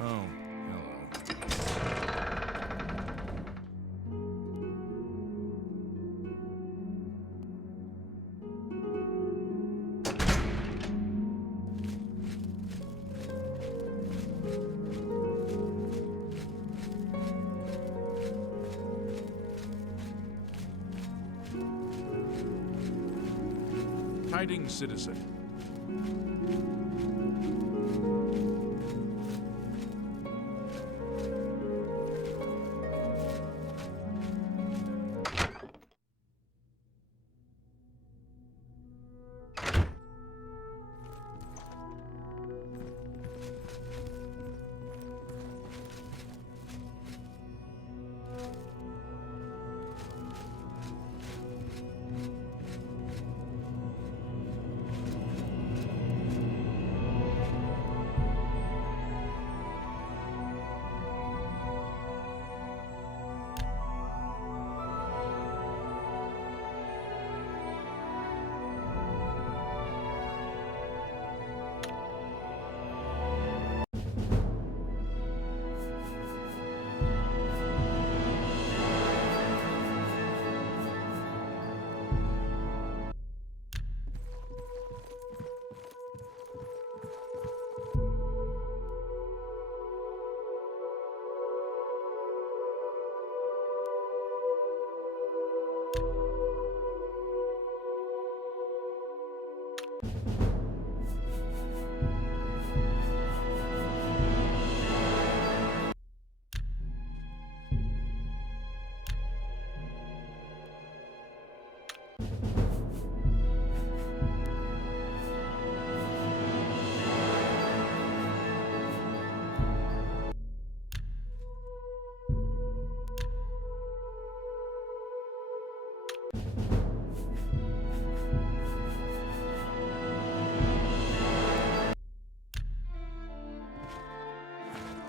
Oh, hello. Hiding citizen.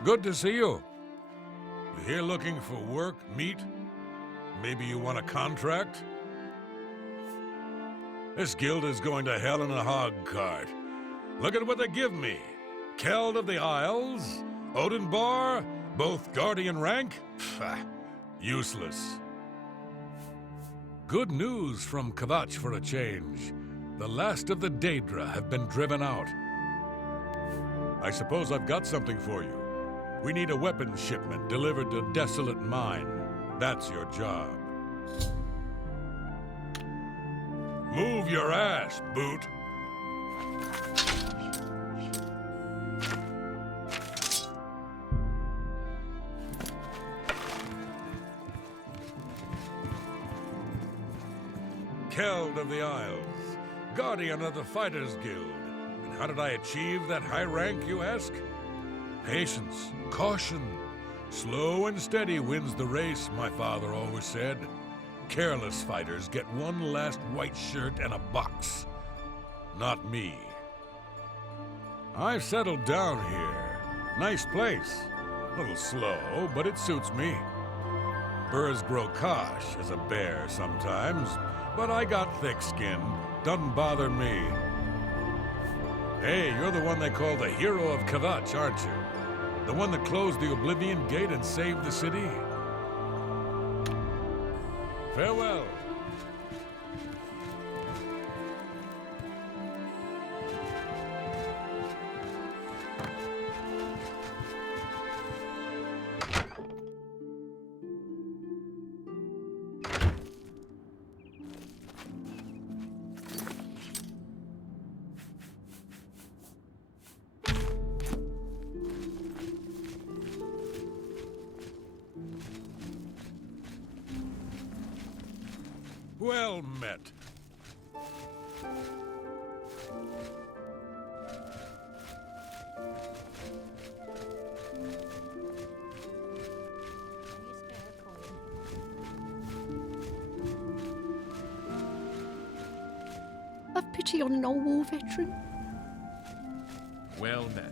Good to see you. You here looking for work, meat? Maybe you want a contract? This guild is going to hell in a hog cart. Look at what they give me. Keld of the Isles, Odin Bar, both guardian rank? Pfft, useless. Good news from Kvatch for a change. The last of the Daedra have been driven out. I suppose I've got something for you. We need a weapons shipment delivered to Desolate Mine. That's your job. Move your ass, Boot. Keld of the Isles, guardian of the Fighters Guild. And how did I achieve that high rank, you ask? Patience, caution. Slow and steady wins the race, my father always said. Careless fighters get one last white shirt and a box. Not me. I've settled down here. Nice place. A little slow, but it suits me. Birds grow kosh as a bear sometimes, but I got thick skin. Doesn't bother me. Hey, you're the one they call the hero of Kvatch, aren't you? The one that closed the Oblivion Gate and saved the city? Farewell. Well met. Have pity on an old war veteran. Well met.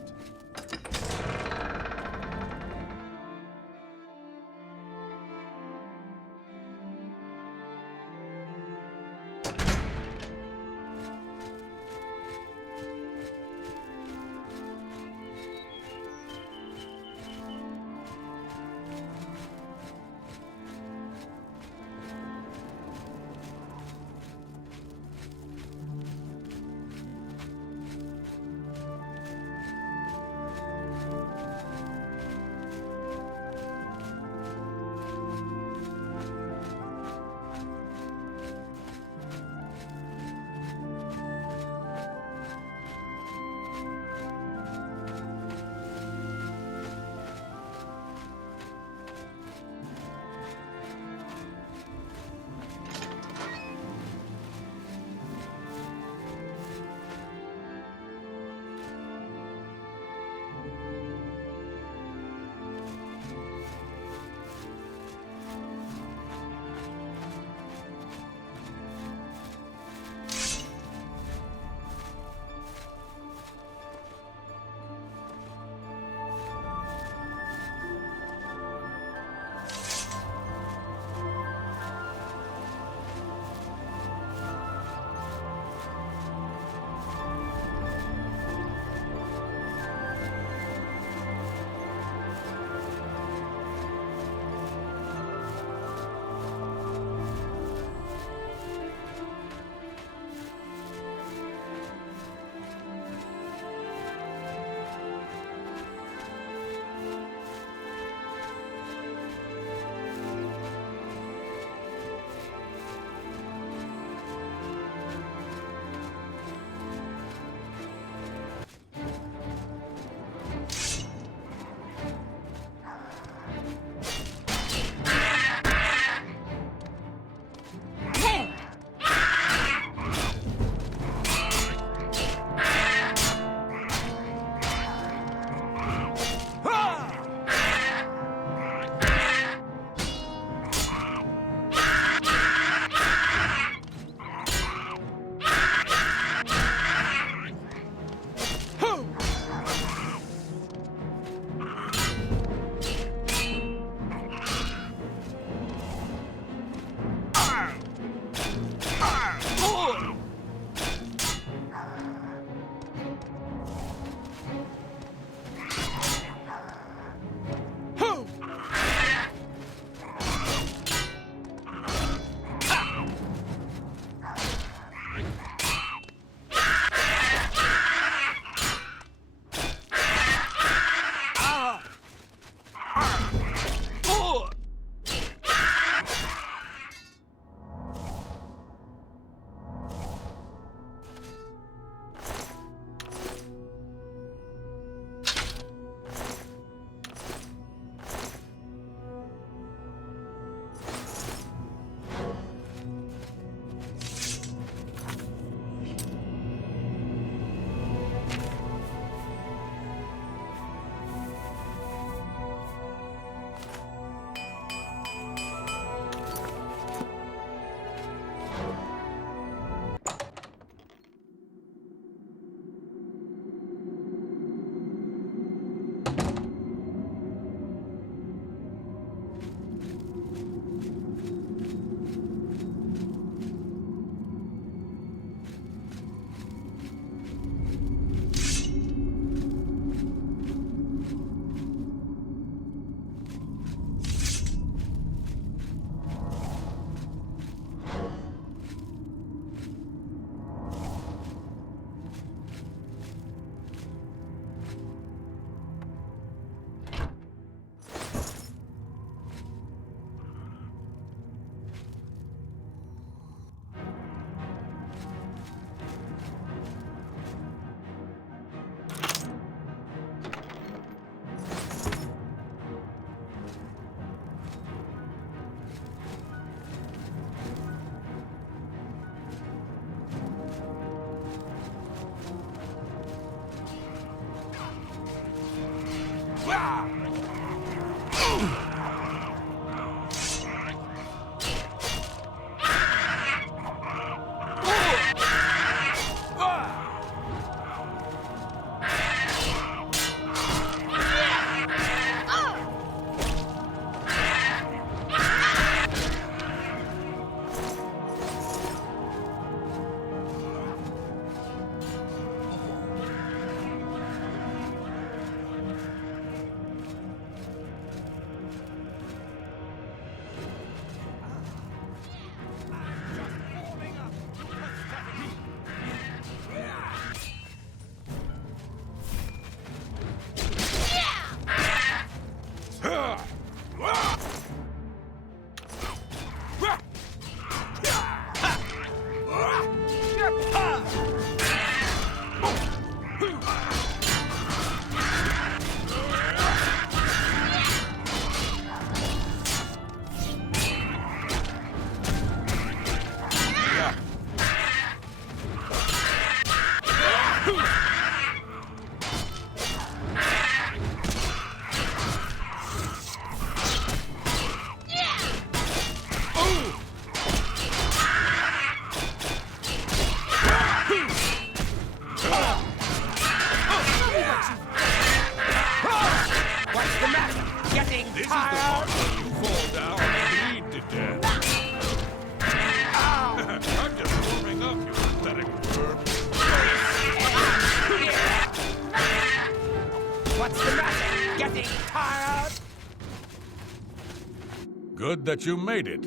Good that you made it.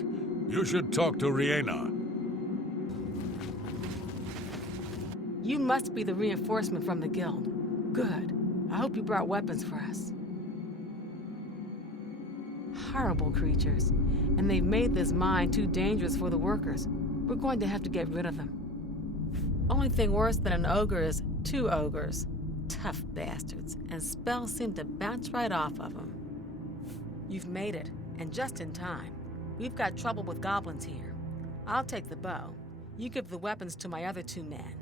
You should talk to Riena. You must be the reinforcement from the guild. Good. I hope you brought weapons for us. Horrible creatures. And they've made this mine too dangerous for the workers. We're going to have to get rid of them. Only thing worse than an ogre is 2 ogres. Tough bastards. And spells seem to bounce right off of them. You've made it. And just in time. We've got trouble with goblins here. I'll take the bow. You give the weapons to my other 2 men.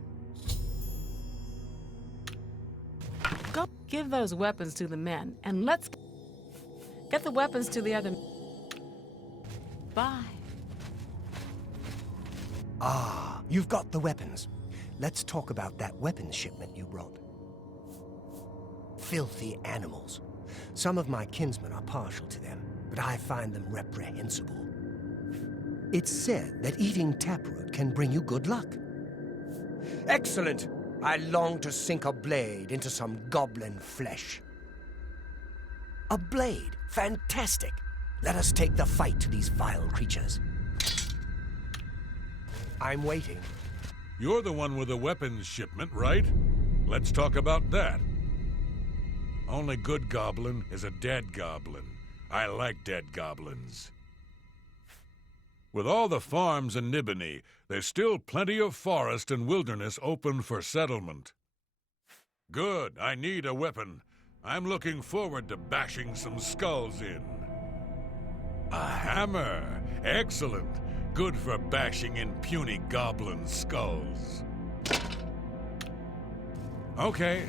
Go give those weapons to the men, and let's get the weapons to the other. Bye. Ah, you've got the weapons. Let's talk about that weapons shipment you brought. Filthy animals. Some of my kinsmen are partial to them, but I find them reprehensible. It's said that eating taproot can bring you good luck. Excellent! I long to sink a blade into some goblin flesh. A blade? Fantastic! Let us take the fight to these vile creatures. I'm waiting. You're the one with the weapons shipment, right? Let's talk about that. Only good goblin is a dead goblin. I like dead goblins. With all the farms in Nibony, there's still plenty of forest and wilderness open for settlement. Good, I need a weapon. I'm looking forward to bashing some skulls in. A hammer! Excellent! Good for bashing in puny goblin skulls. Okay.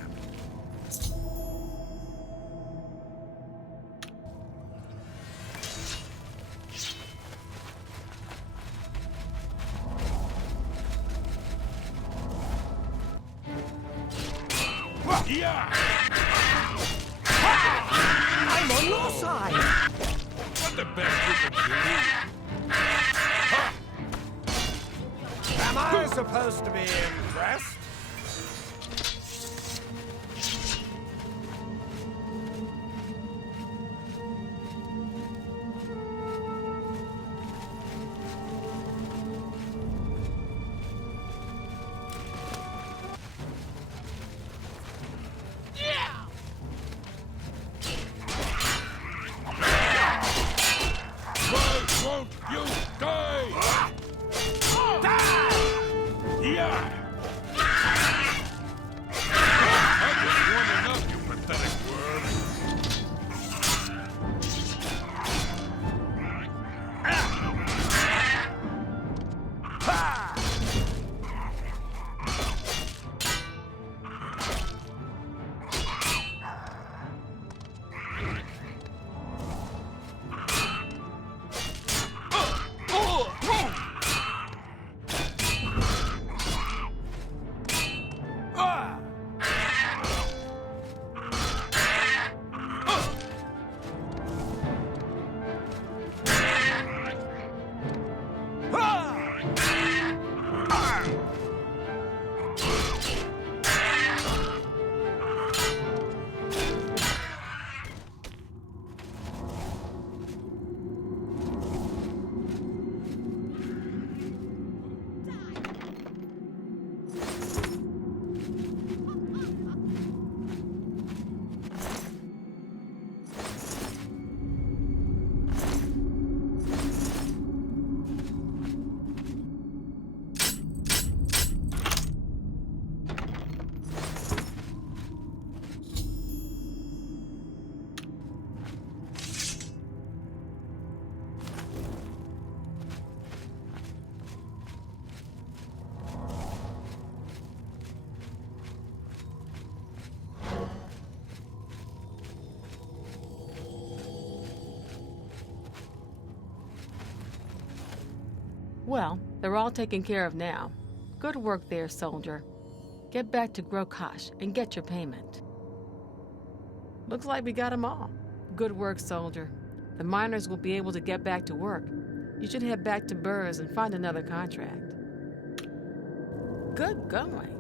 Yeah! I'm on your side! What the best you can do? Ha! Am I supposed to be impressed? Won't you die? Die! Yeah! Well, they're all taken care of now. Good work there, soldier. Get back to Grokash and get your payment. Looks like we got 'em all. Good work, soldier. The miners will be able to get back to work. You should head back to Burrs and find another contract. Good going.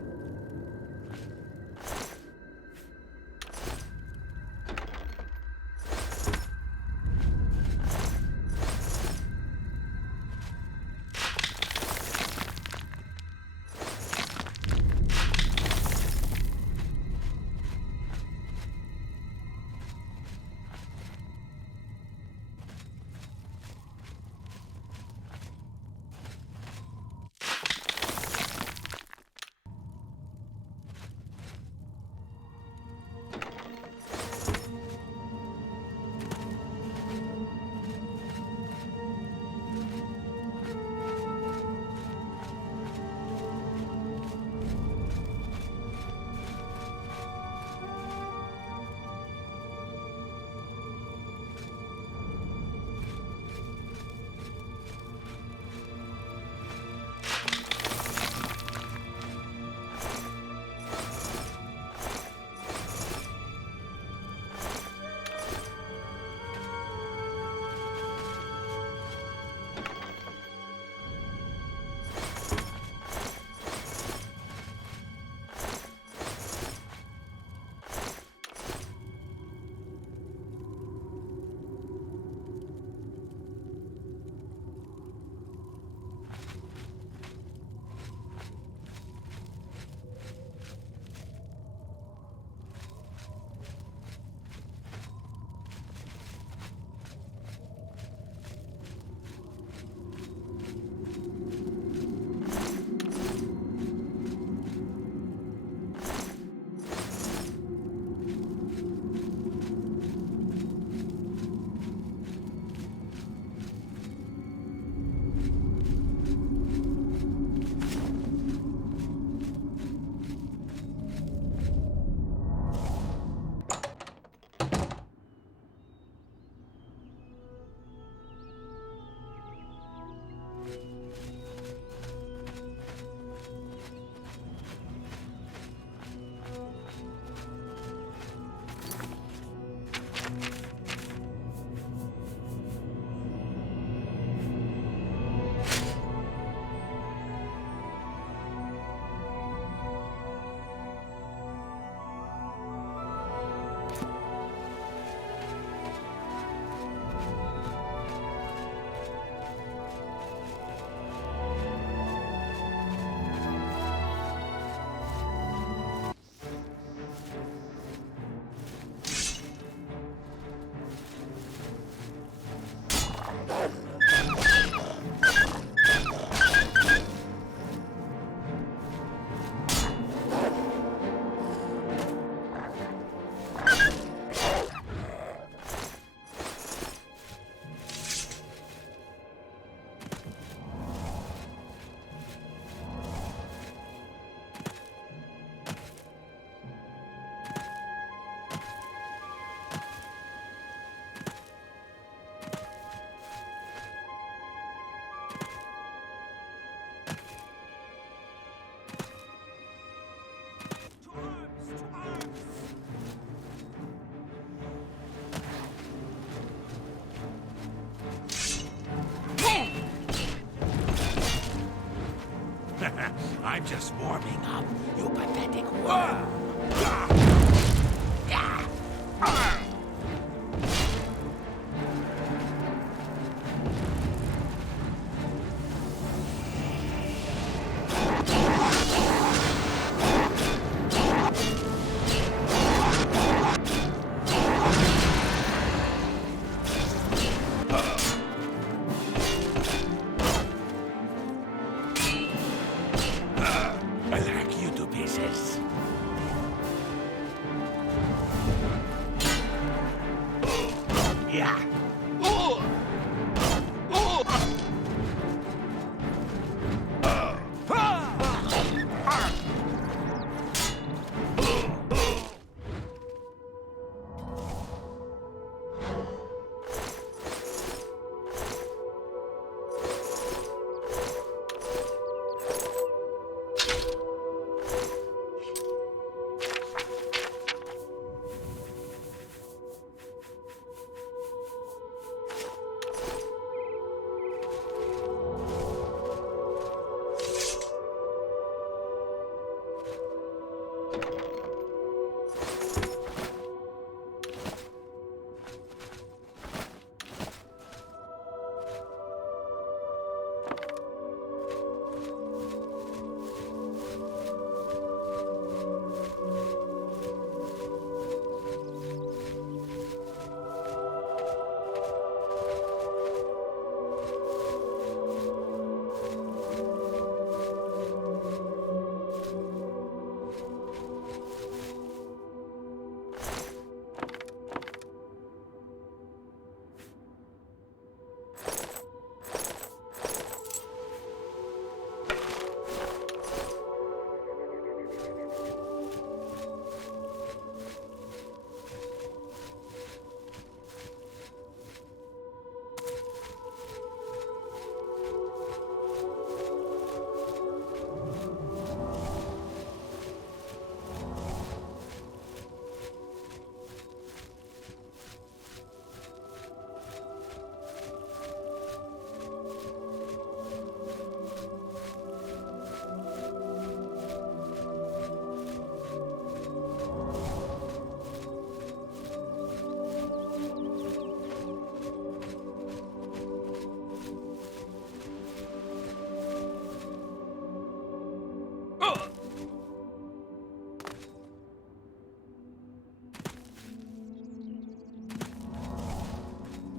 I'm just warming up, you pathetic worm. I'll hack you to pieces. Yeah.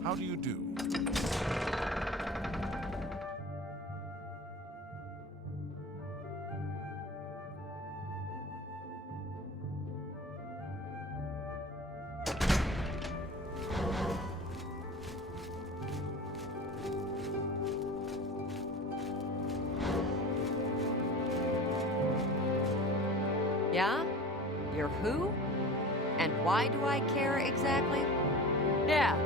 How do you do? Yeah? You're who? And why do I care exactly? Yeah,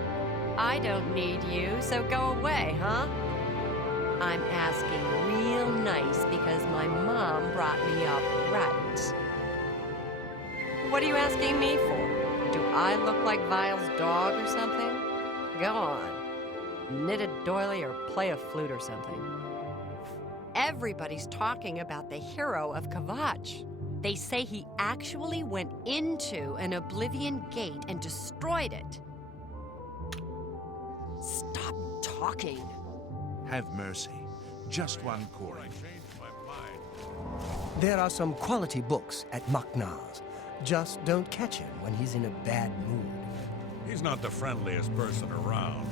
I don't need you, so go away, huh? I'm asking real nice because my mom brought me up right. What are you asking me for? Do I look like Vile's dog or something? Go on. Knit a doily or play a flute or something. Everybody's talking about the hero of Kvatch. They say he actually went into an Oblivion gate and destroyed it. Stop talking. Have mercy. Just one I coin. changed my mind. There are some quality books at Maknar's. Just don't catch him when he's in a bad mood. He's not the friendliest person around,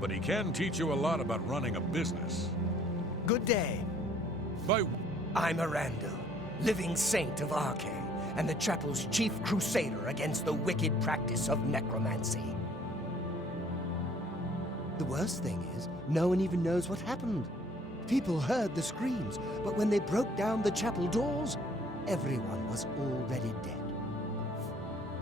but he can teach you a lot about running a business. Good day. By I'm Arando, living saint of Arche, and the chapel's chief crusader against the wicked practice of necromancy. The worst thing is, no one even knows what happened. People heard the screams, but when they broke down the chapel doors, everyone was already dead.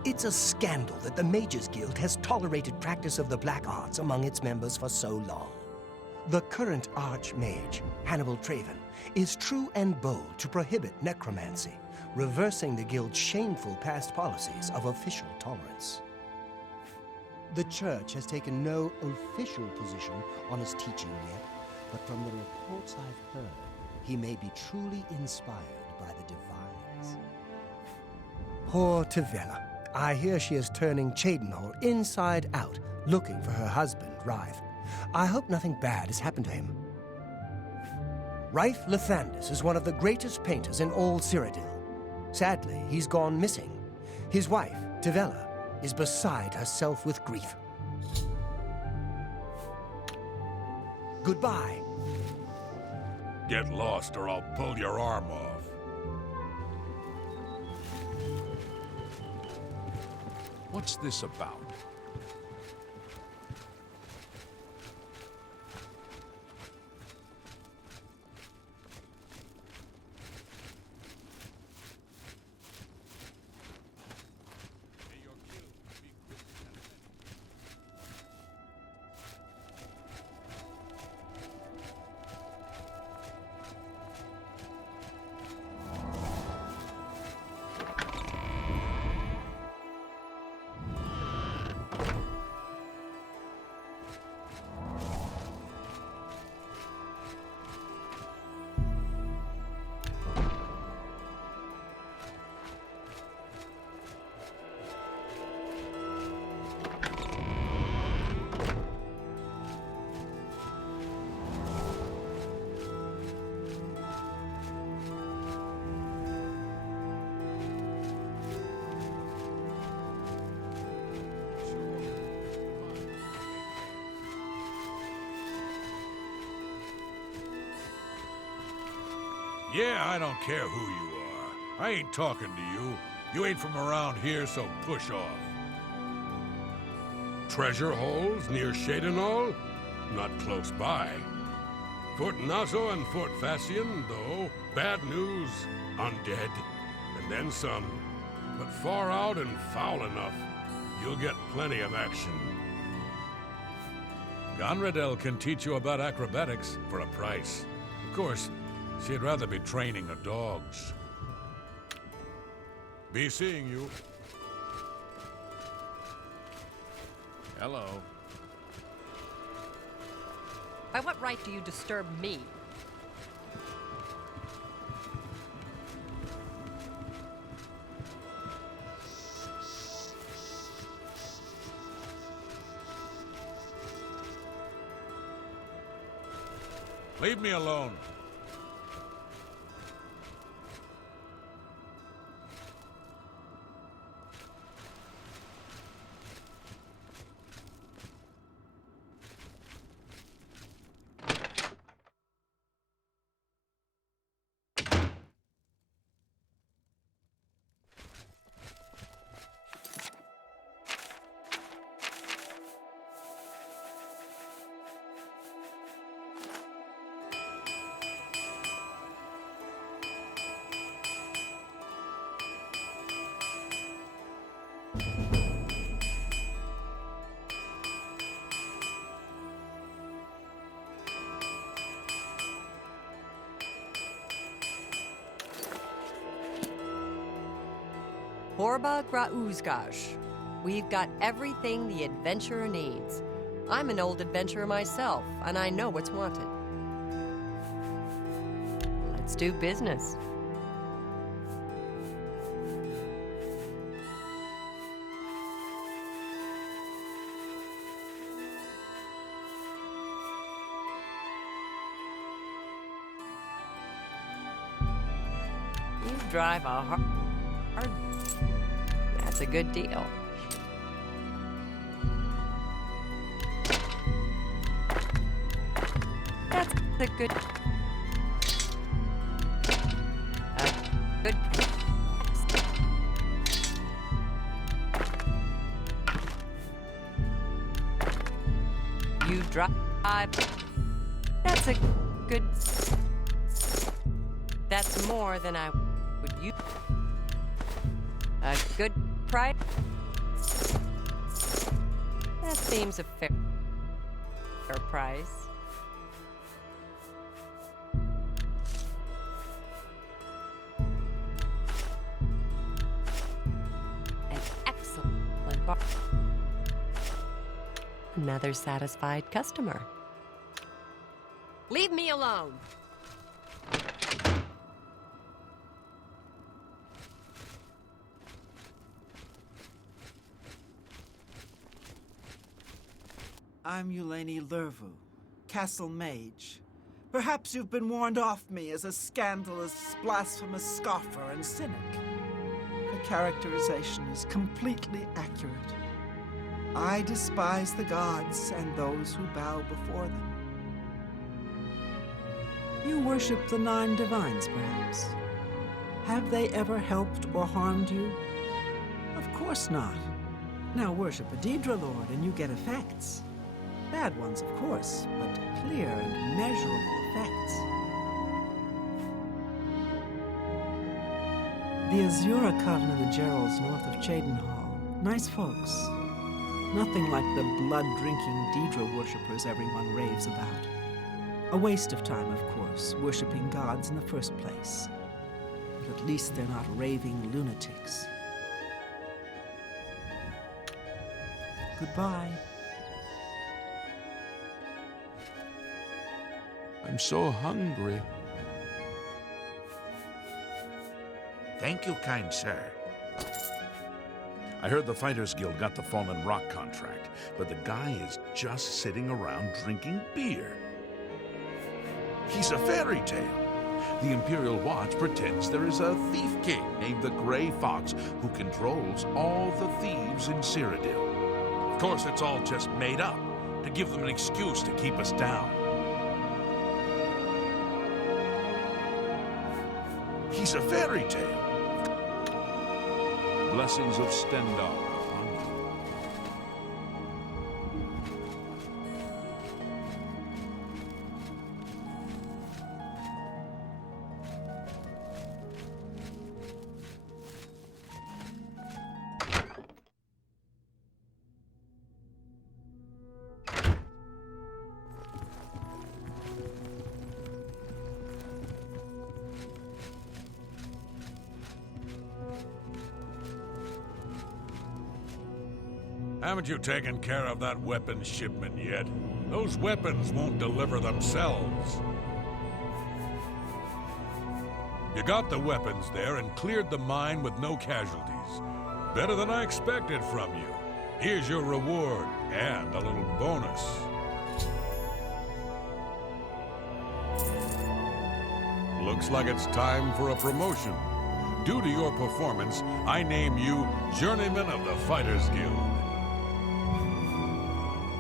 It's a scandal that the Mages Guild has tolerated practice of the black arts among its members for so long. The current Archmage, Hannibal Traven, is true and bold to prohibit necromancy, reversing the Guild's shameful past policies of official tolerance. The Church has taken no official position on his teaching yet, but from the reports I've heard, he may be truly inspired by the divines. Poor Tavella. I hear she is turning Cheydinhal inside out, looking for her husband, Rife. I hope nothing bad has happened to him. Rife Lathandis is one of the greatest painters in all Cyrodiil. Sadly, he's gone missing. His wife, Tavella, is beside herself with grief. Goodbye. get lost or I'll pull your arm off. What's this about? Yeah, I don't care who you are. I ain't talking to you. You ain't from around here, so push off. Treasure holes near Cheydinhal? Not close by. Fort Naso and Fort Fassian, though, bad news, undead, and then some. But far out and foul enough, you'll get plenty of action. Gonradel can teach you about acrobatics for a price. Of course, she'd rather be training her dogs. Be seeing you. Hello. By what right do you disturb me? Leave me alone. Horba Grauzgash. We've got everything the adventurer needs. I'm an old adventurer myself, and I know what's wanted. Let's do business. You drive a hard... That's a good deal. That's a good... good... You drive... That's a good... That's more than I would use. A good price? That seems a fair price. An excellent bar. Another satisfied customer. Leave me alone. I'm Eulaine Lervu, Castle Mage. Perhaps you've been warned off me as a scandalous, blasphemous scoffer and cynic. The characterization is completely accurate. I despise the gods and those who bow before them. You worship the 9 divines, perhaps. Have they ever helped or harmed you? Of course not. Now worship a Daedra Lord and you get effects. Bad ones, of course, but clear and measurable effects. The Azura Coven of the Geralds north of Cheydinhal. Nice folks. Nothing like the blood-drinking Daedra worshippers everyone raves about. A waste of time, of course, worshipping gods in the first place. But at least they're not raving lunatics. Goodbye. I'm so hungry. Thank you, kind sir. I heard the Fighters Guild got the Fallen Rock contract, but the guy is just sitting around drinking beer. He's a fairy tale. The Imperial Watch pretends there is a thief king named the Grey Fox who controls all the thieves in Cyrodiil. Of course, it's all just made up to give them an excuse to keep us down. He's a fairy tale. Blessings of Stendar upon you. Haven't you taken care of that weapons shipment yet? Those weapons won't deliver themselves. You got the weapons there and cleared the mine with no casualties. Better than I expected from you. Here's your reward and a little bonus. Looks like it's time for a promotion. Due to your performance, I name you Journeyman of the Fighters Guild.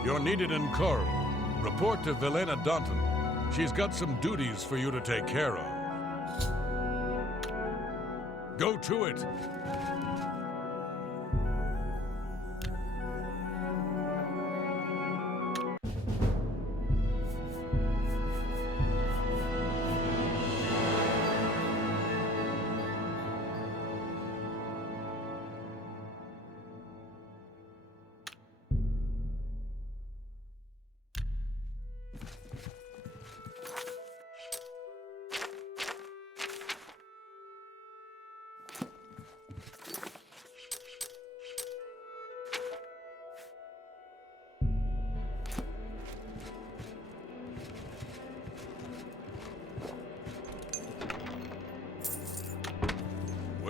You're needed in Coral. Report to Vilena Dunton. She's got some duties for you to take care of. Go to it.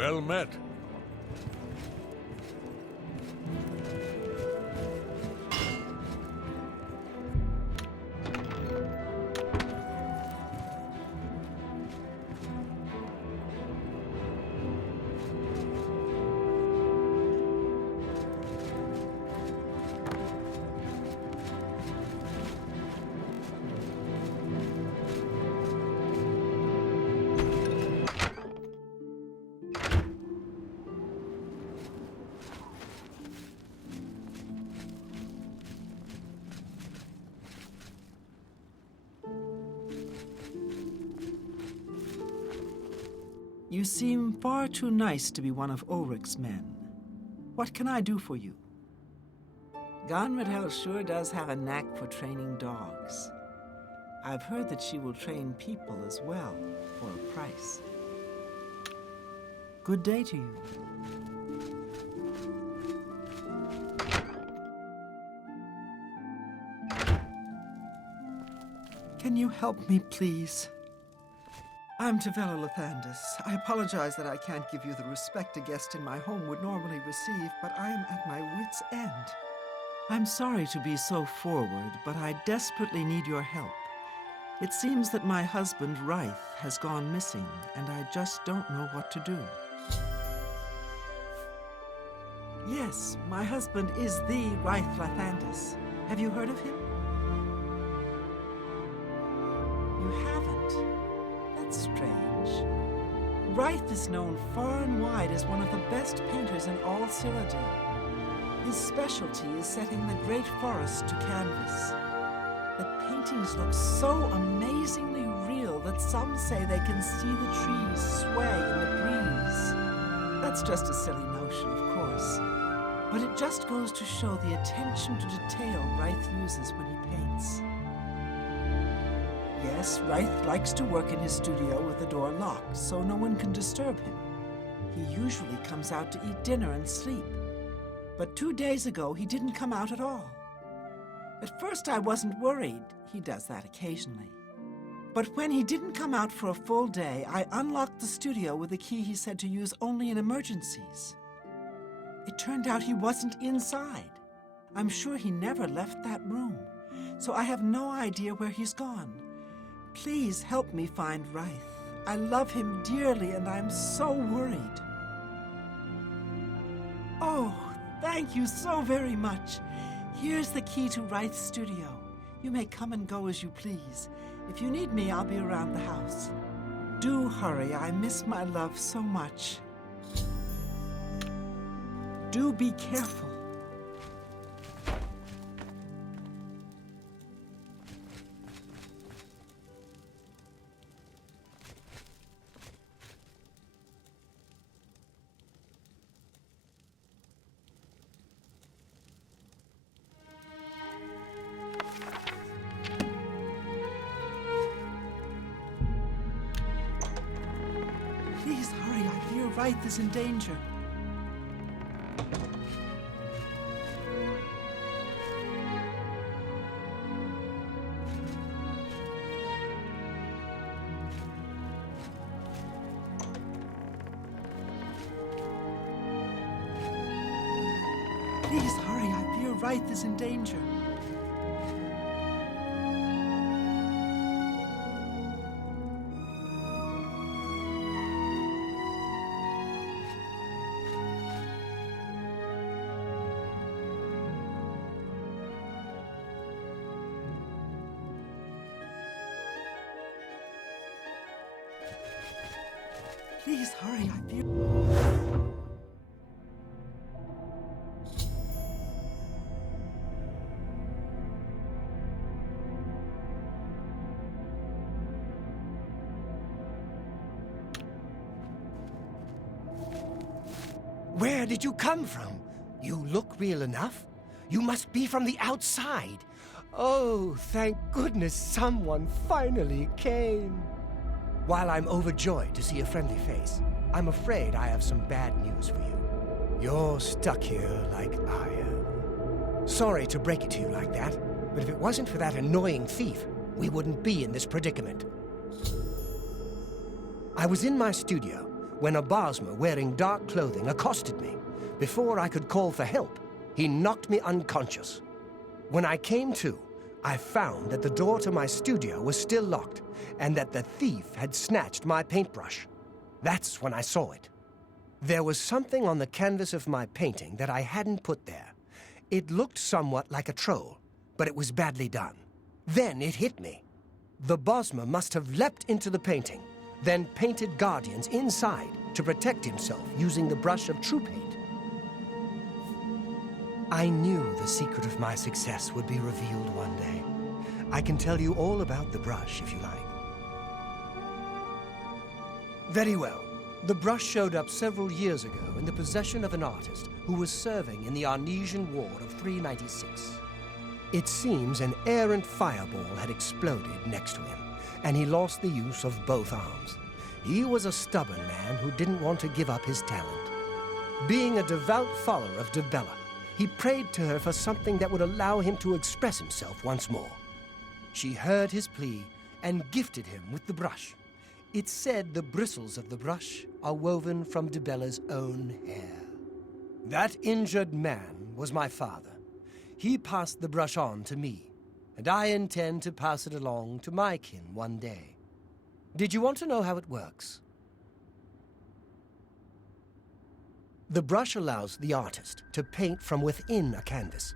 Well met. You seem far too nice to be one of Ulrich's men. What can I do for you? Ganradhel sure does have a knack for training dogs. I've heard that she will train people as well, for a price. Good day to you. Can you help me, please? I'm Tavella Lathandis. I apologize that I can't give you the respect a guest in my home would normally receive, but I am at my wit's end. I'm sorry to be so forward, but I desperately need your help. It seems that my husband, Reith, has gone missing, and I just don't know what to do. Yes, my husband is the Reith Lathandis. Have you heard of him? You haven't? That's strange. Reith is known far and wide as one of the best painters in all Cyrodiil. His specialty is setting the great forest to canvas. The paintings look so amazingly real that some say they can see the trees sway in the breeze. That's just a silly notion, of course. But it just goes to show the attention to detail Reith uses when he paints. Yes, Reith likes to work in his studio with the door locked, so no one can disturb him. He usually comes out to eat dinner and sleep. But 2 days ago, he didn't come out at all. At first, I wasn't worried. He does that occasionally. But when he didn't come out for a full day, I unlocked the studio with a key he said to use only in emergencies. It turned out he wasn't inside. I'm sure he never left that room, so I have no idea where he's gone. Please help me find Reith. I love him dearly, and I'm so worried. Oh, thank you so very much. Here's the key to Reith's studio. You may come and go as you please. If you need me, I'll be around the house. Do hurry. I miss my love so much. Do be careful. Please hurry, I fear Reith is in danger. Please hurry, I fear Reith is in danger. Please hurry, I fear... Where did you come from? You look real enough. You must be from the outside. Oh, thank goodness someone finally came. While I'm overjoyed to see a friendly face, I'm afraid I have some bad news for you. You're stuck here like I am. Sorry to break it to you like that, but if it wasn't for that annoying thief, we wouldn't be in this predicament. I was in my studio when a Bosmer wearing dark clothing accosted me. Before I could call for help, he knocked me unconscious. When I came to, I found that the door to my studio was still locked and that the thief had snatched my paintbrush. That's when I saw it. There was something on the canvas of my painting that I hadn't put there. It looked somewhat like a troll, but it was badly done. Then it hit me. The Bosmer must have leapt into the painting, then painted guardians inside to protect himself using the brush of true paint. I knew the secret of my success would be revealed one day. I can tell you all about the brush if you like. Very well. The brush showed up several years ago in the possession of an artist who was serving in the Arnesian War of 396. It seems an errant fireball had exploded next to him, and he lost the use of both arms. He was a stubborn man who didn't want to give up his talent. Being a devout follower of Dibella, he prayed to her for something that would allow him to express himself once more. She heard his plea and gifted him with the brush. It's said the bristles of the brush are woven from Dibella's own hair. That injured man was my father. He passed the brush on to me, and I intend to pass it along to my kin one day. Did you want to know how it works? The brush allows the artist to paint from within a canvas.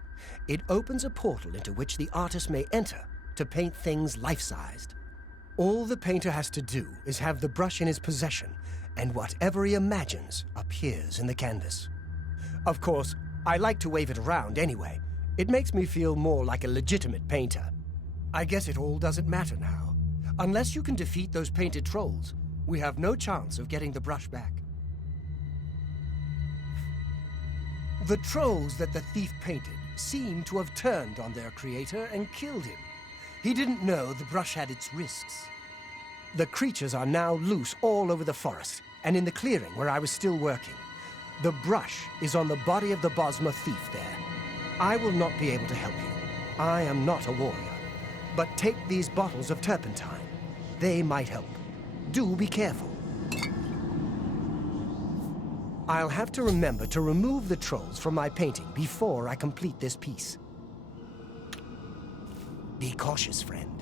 It opens a portal into which the artist may enter to paint things life-sized. All the painter has to do is have the brush in his possession, and whatever he imagines appears in the canvas. Of course, I like to wave it around anyway. It makes me feel more like a legitimate painter. I guess it all doesn't matter now. Unless you can defeat those painted trolls, we have no chance of getting the brush back. The trolls that the thief painted seem to have turned on their creator and killed him. He didn't know the brush had its risks. The creatures are now loose all over the forest and in the clearing where I was still working. The brush is on the body of the Bosmer thief there. I will not be able to help you. I am not a warrior. But take these bottles of turpentine. They might help. Do be careful. I'll have to remember to remove the trolls from my painting before I complete this piece. Be cautious, friend.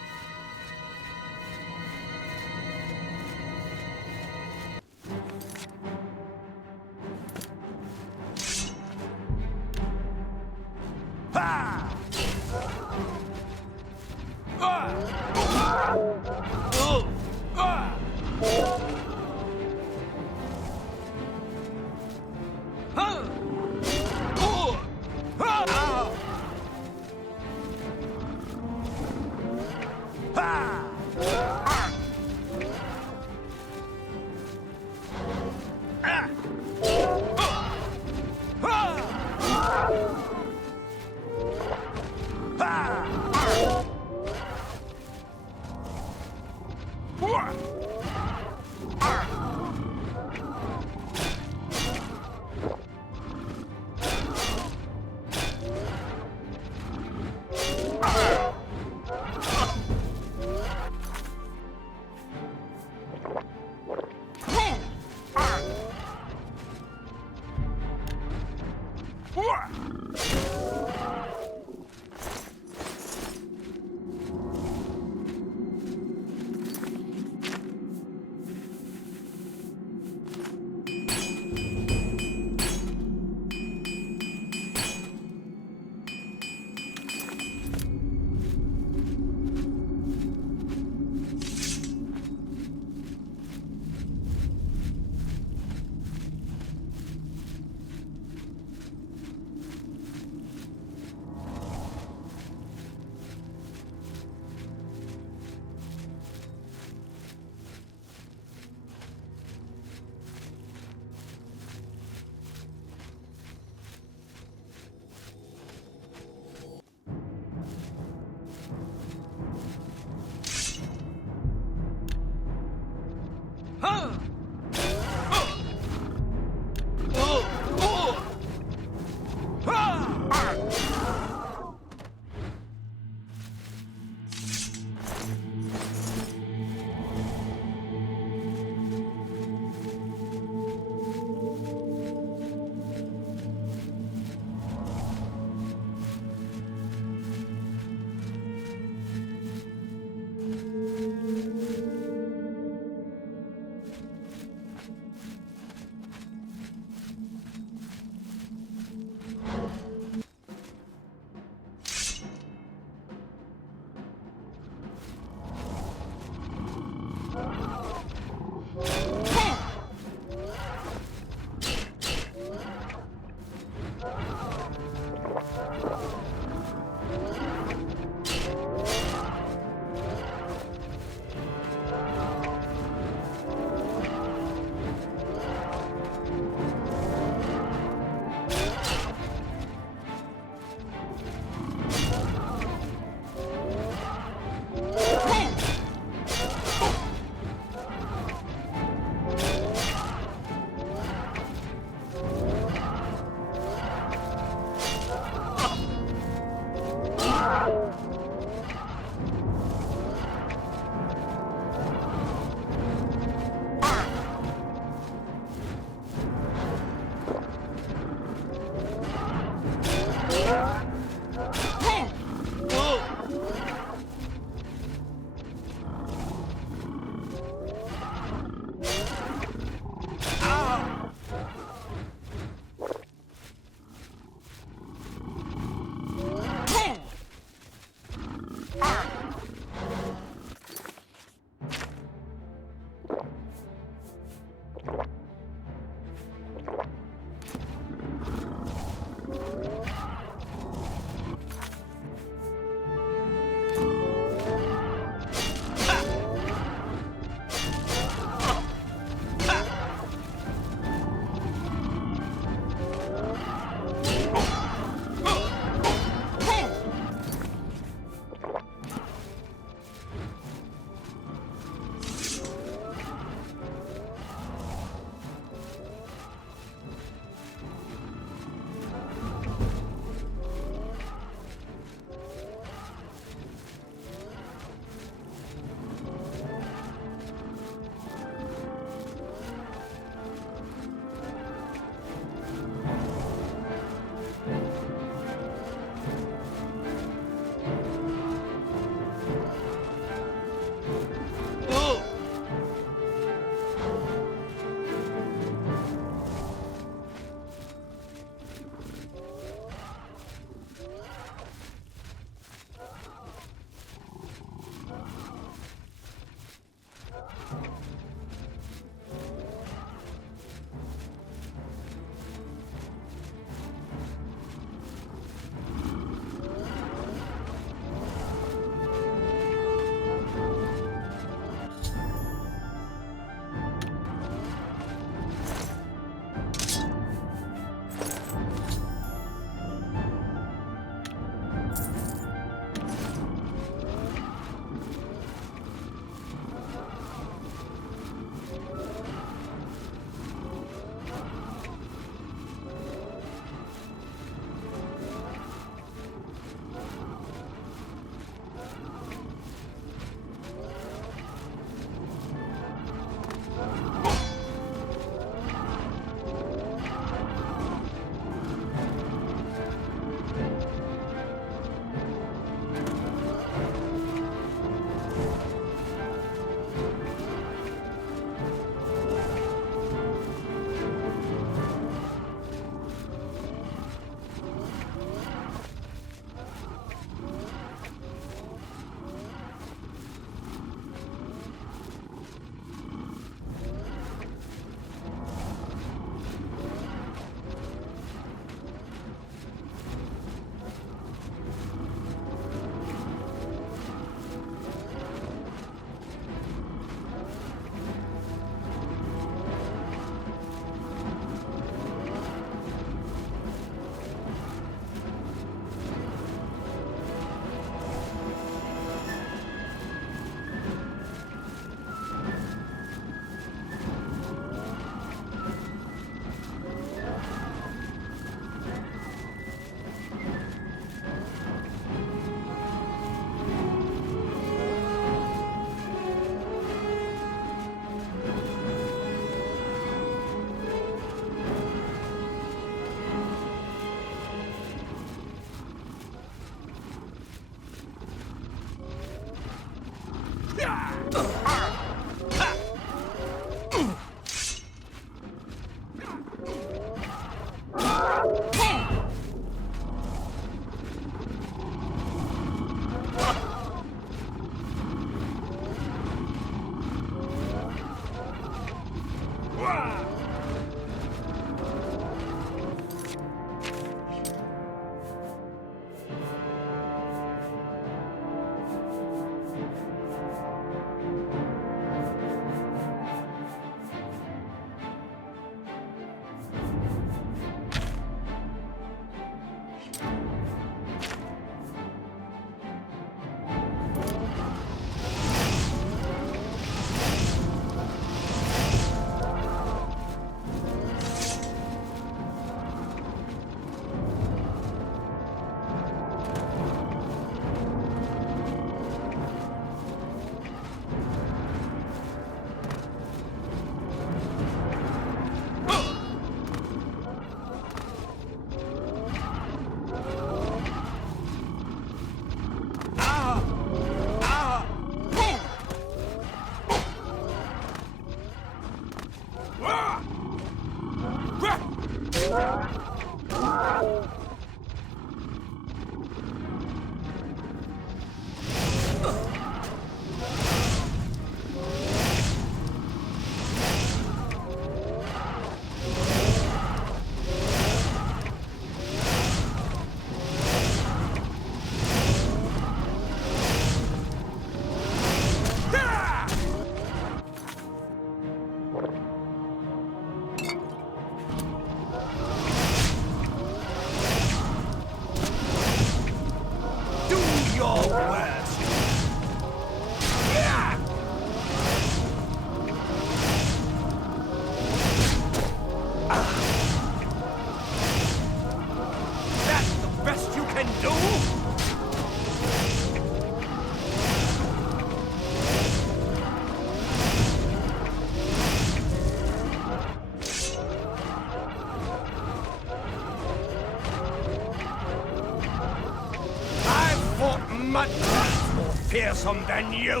Fearsome than you!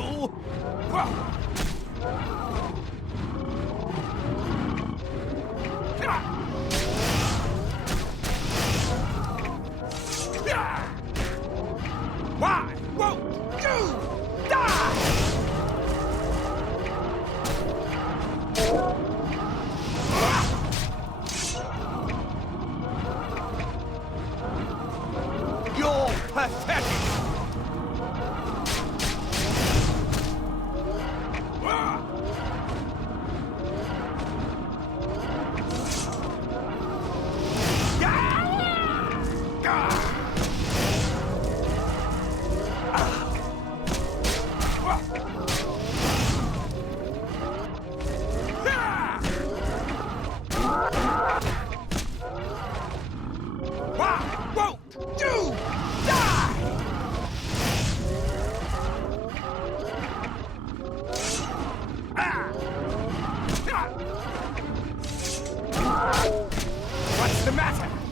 Why won't you die? You're pathetic!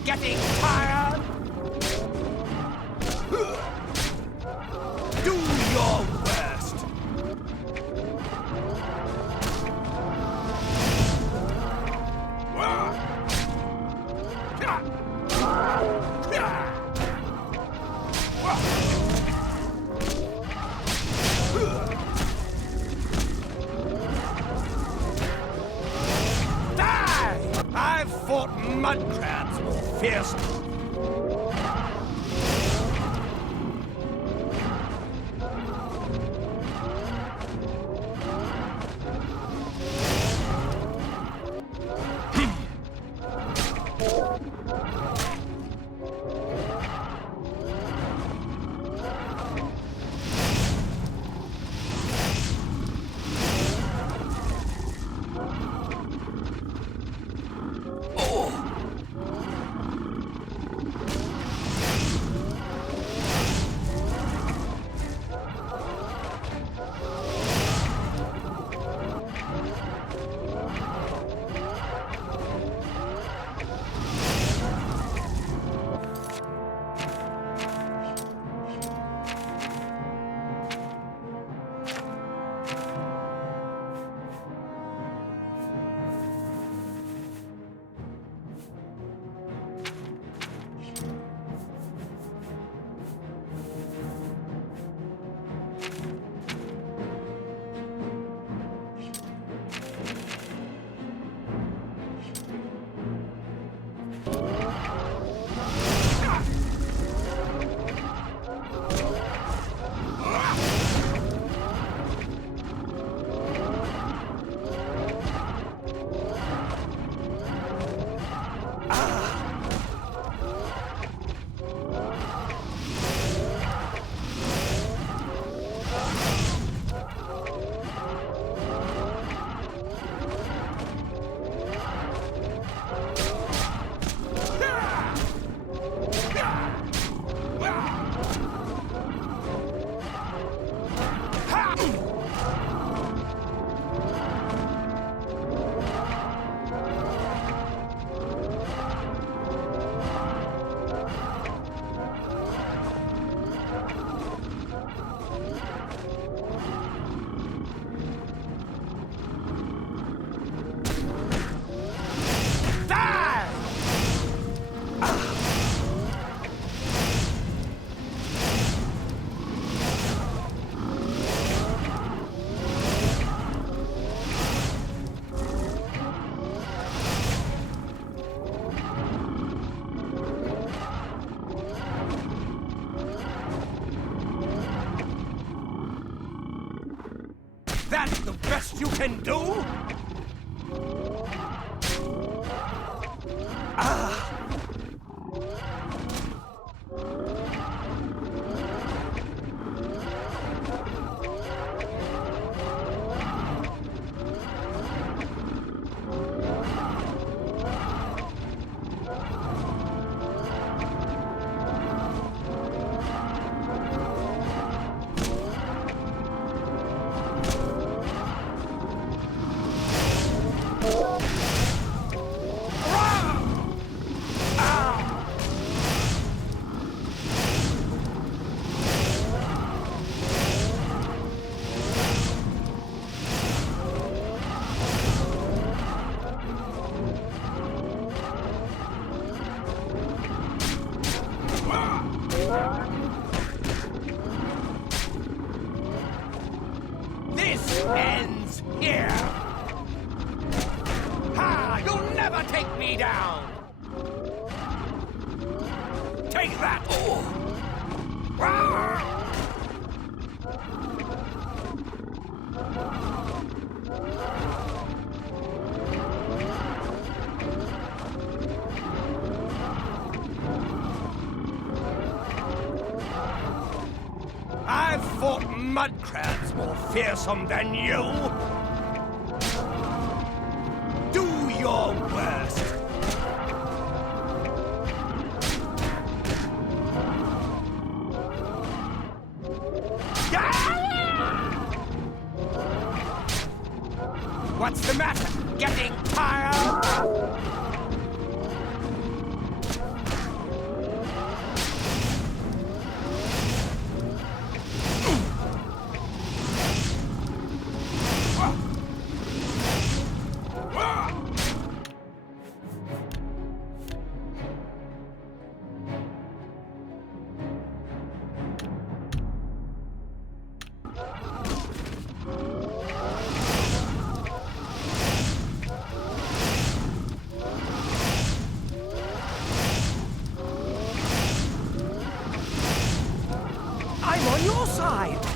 getting tired? Do your worst. Die! I've fought mud crabs more fiercely. That's the best you can do? This ends here! Ha! You'll never take me down! Take that! I've fought mud crabs more fearsome than you. Do your worst. What's the matter? Getting tired? hide!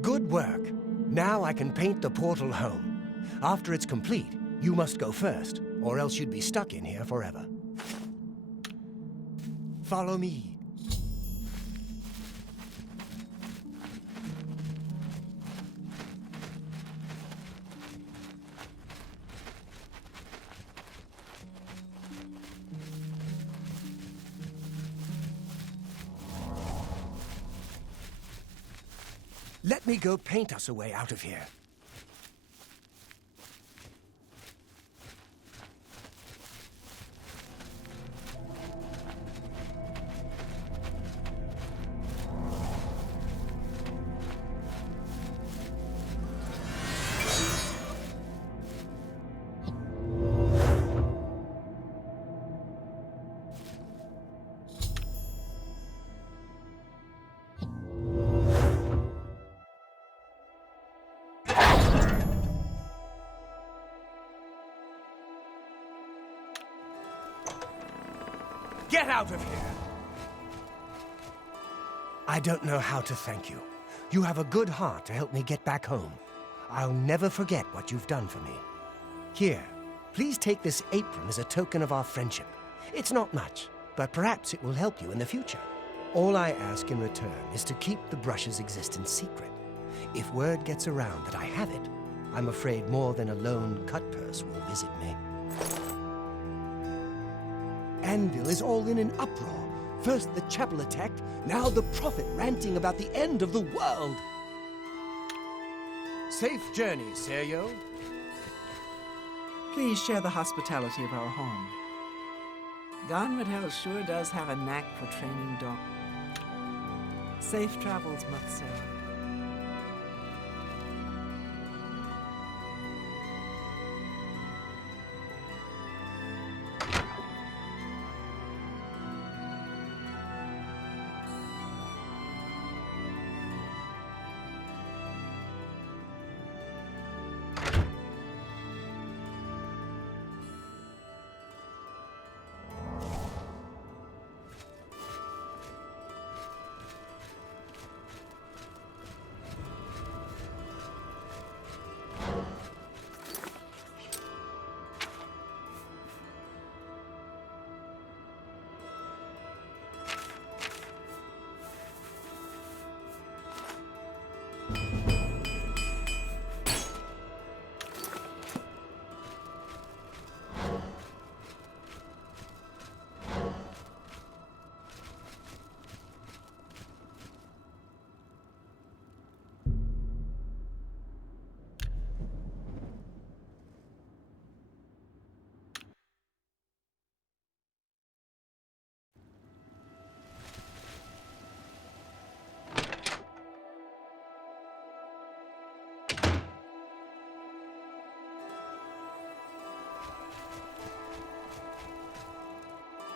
Good work. Now I can paint the portal home. After it's complete, you must go first, or else you'd be stuck in here forever. Follow me. Let me go paint us a way out of here. Get out of here! I don't know how to thank you. You have a good heart to help me get back home. I'll never forget what you've done for me. Here, please take this apron as a token of our friendship. It's not much, but perhaps it will help you in the future. All I ask in return is to keep the brush's existence secret. If word gets around that I have it, I'm afraid more than a lone cutpurse will visit me. Anvil is all in an uproar. First the chapel attacked, now the prophet ranting about the end of the world. Safe journey, Seryo. Please share the hospitality of our home. Gonradhel sure does have a knack for training dogs. Safe travels, Mutsu.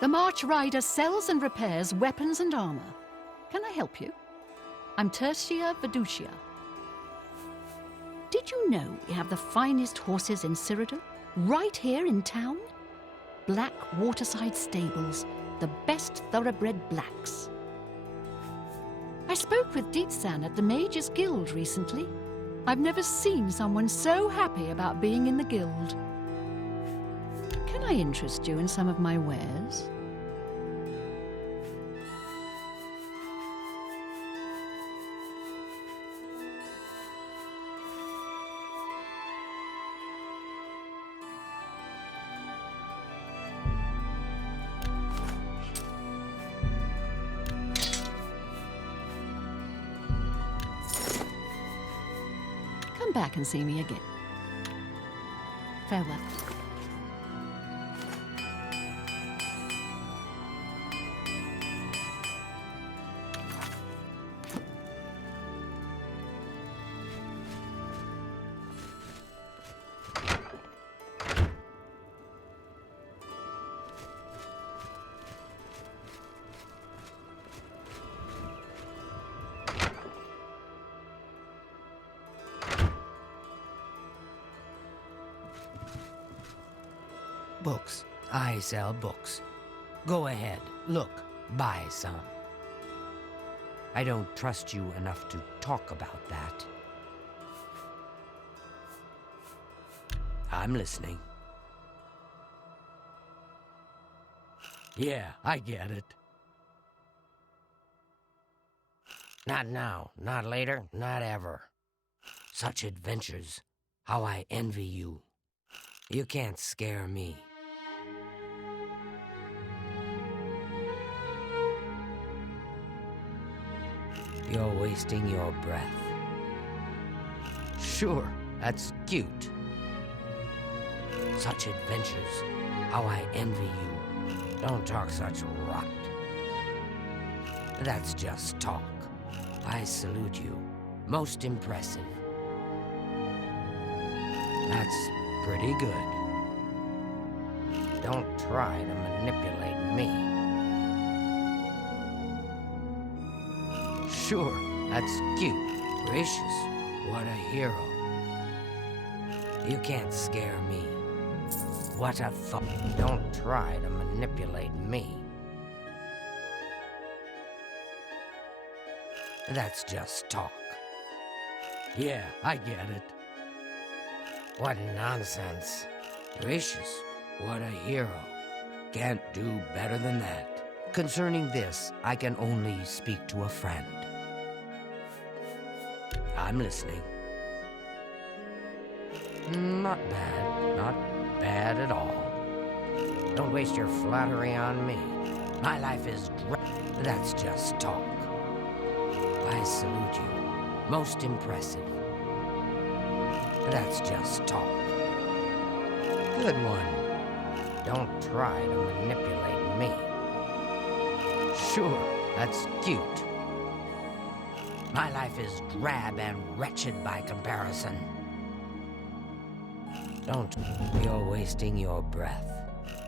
The March Rider sells and repairs weapons and armor. Can I help you? I'm Tertia Veducia. Did you know we have the finest horses in Cyrodiil? Right here in town? Black Waterside Stables, the best thoroughbred blacks. I spoke with Dietsan at the Mages Guild recently. I've never seen someone so happy about being in the guild. Can I interest you in some of my wares? Come back and see me again. Farewell. Books. I sell books. Go ahead, look, buy some. I don't trust you enough to talk about that. I'm listening. Yeah, I get it. Not now, not later, not ever. Such adventures. How I envy you. You can't scare me. You're wasting your breath. Sure, that's cute. Such adventures. How I envy you. Don't talk such rot. That's just talk. I salute you. Most impressive. That's pretty good. Don't try to manipulate me. Sure, that's cute. Gracious, what a hero. You can't scare me. What a thought. Don't try to manipulate me. That's just talk. Yeah, I get it. What nonsense. Gracious, what a hero. Can't do better than that. Concerning this, I can only speak to a friend. I'm listening. Not bad. Not bad at all. Don't waste your flattery on me. My life is That's just talk. I salute you. Most impressive. That's just talk. Good one. Don't try to manipulate me. Sure, that's cute. My life is drab and wretched by comparison. Don't. You're wasting your breath.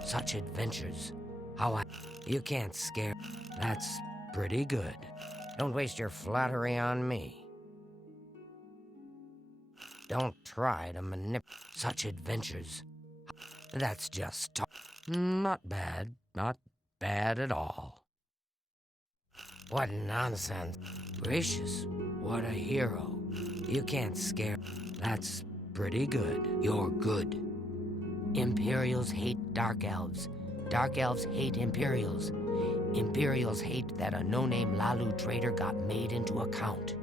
Such adventures. How I... You can't scare... That's pretty good. Don't waste your flattery on me. Don't try to manipulate such adventures. That's just talk. Not bad. Not bad at all. What nonsense. Gracious, what a hero. You can't scare... That's pretty good. You're good. Imperials hate Dark Elves. Dark Elves hate Imperials. Imperials hate that a no-name Lalu trader got made into a count.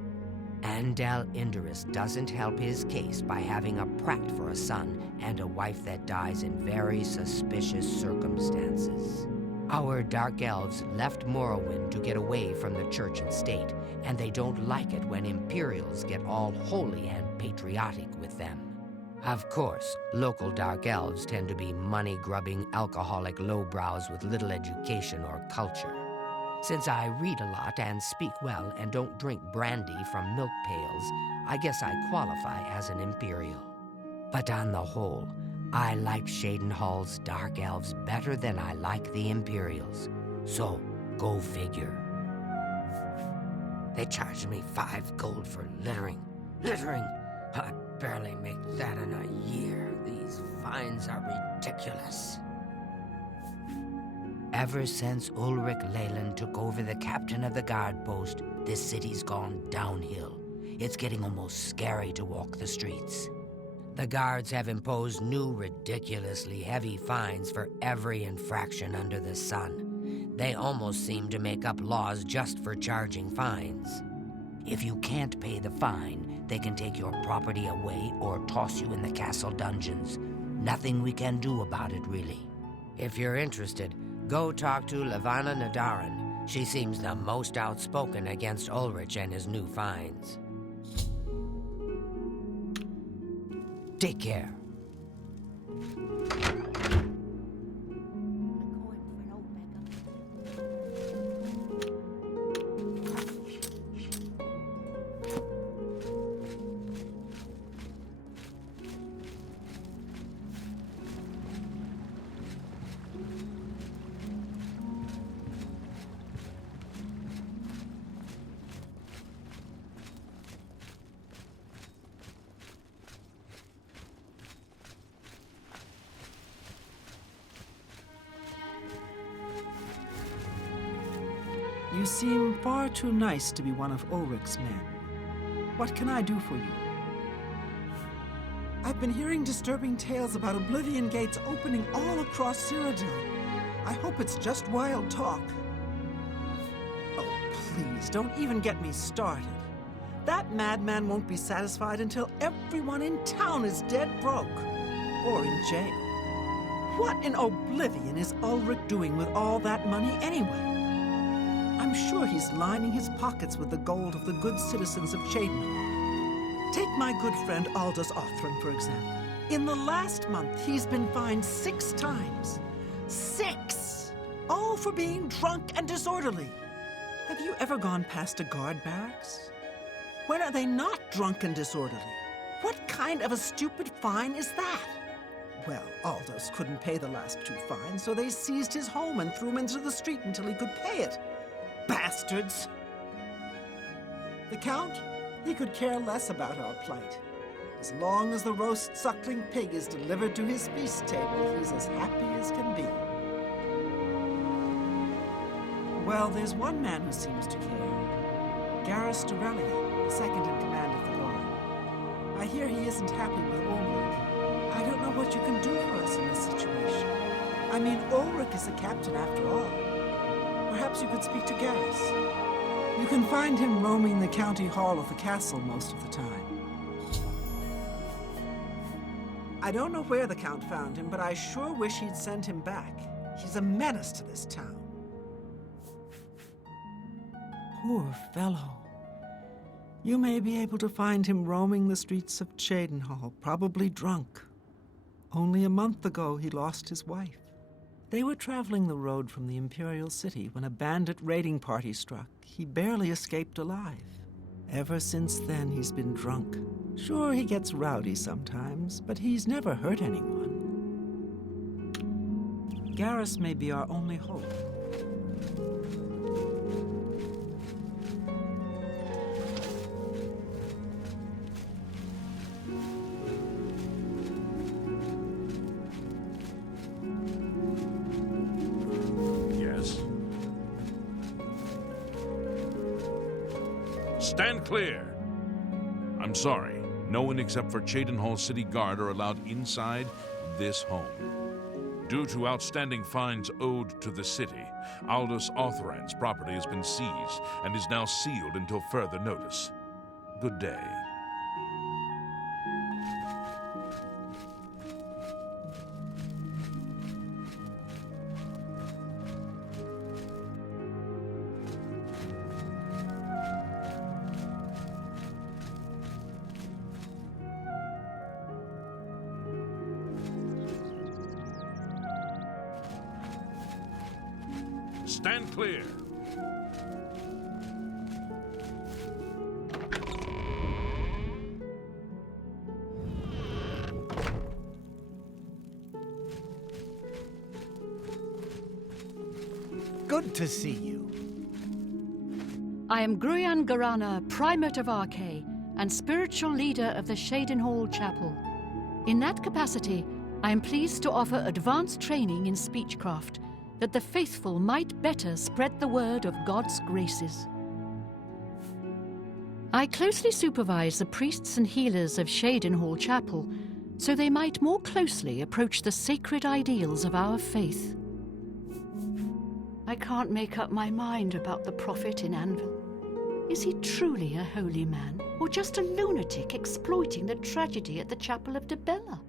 Andal Indurus doesn't help his case by having a prat for a son and a wife that dies in very suspicious circumstances. Our Dark Elves left Morrowind to get away from the church and state, and they don't like it when Imperials get all holy and patriotic with them. Of course, local Dark Elves tend to be money-grubbing, alcoholic lowbrows with little education or culture. Since I read a lot and speak well and don't drink brandy from milk pails, I guess I qualify as an Imperial. But on the whole, I like Cheydinhal's Dark Elves better than I like the Imperials. So, go figure. They charged me 5 gold for littering. Littering! I barely make that in a year. These fines are ridiculous. Ever since Ulrich Leyland took over the captain of the guard post, this city's gone downhill. It's getting almost scary to walk the streets. The guards have imposed new, ridiculously heavy fines for every infraction under the sun. They almost seem to make up laws just for charging fines. If you can't pay the fine, they can take your property away or toss you in the castle dungeons. Nothing we can do about it, really. If you're interested, go talk to Levana Nadaran. She seems the most outspoken against Ulrich and his new fines. Take care. You seem far too nice to be one of Ulrich's men. What can I do for you? I've been hearing disturbing tales about Oblivion gates opening all across Cyrodiil. I hope it's just wild talk. Oh, please, don't even get me started. That madman won't be satisfied until everyone in town is dead broke. Or in jail. What in Oblivion is Ulrich doing with all that money anyway? I'm sure he's lining his pockets with the gold of the good citizens of Cheydinhal. Take my good friend Aldous Othran, for example. In the last month, he's been fined 6 times. 6! All for being drunk and disorderly. Have you ever gone past a guard barracks? When are they not drunk and disorderly? What kind of a stupid fine is that? Well, Aldous couldn't pay the last 2 fines, so they seized his home and threw him into the street until he could pay it. Bastards! The Count? He could care less about our plight. As long as the roast suckling pig is delivered to his feast table, he's as happy as can be. Well, there's one man who seems to care. Garrus Dorellian, the second in command of the Guard. I hear he isn't happy with Ulrich. I don't know what you can do for us in this situation. I mean, Ulrich is the captain after all. Perhaps you could speak to Garrus. You can find him roaming the county hall of the castle most of the time. I don't know where the Count found him, but I sure wish he'd send him back. He's a menace to this town. Poor fellow. You may be able to find him roaming the streets of Cheydinhal, probably drunk. Only a month ago, he lost his wife. They were traveling the road from the Imperial City when a bandit raiding party struck. He barely escaped alive. Ever since then, he's been drunk. Sure, he gets rowdy sometimes, but he's never hurt anyone. Garrus may be our only hope. Stand clear! I'm sorry, no one except for Cheydinhal City Guard are allowed inside this home. Due to outstanding fines owed to the city, Aldous Othran's property has been seized and is now sealed until further notice. Good day. Stand clear. Good to see you. I am Gruyan Garana, Primate of Arche, and spiritual leader of the Cheydinhal Chapel. In that capacity, I am pleased to offer advanced training in speechcraft, that the faithful might better spread the word of God's graces. I closely supervise the priests and healers of Cheydinhal Chapel, so they might more closely approach the sacred ideals of our faith. I can't make up my mind about the prophet in Anvil. Is he truly a holy man, or just a lunatic exploiting the tragedy at the Chapel of Dibella?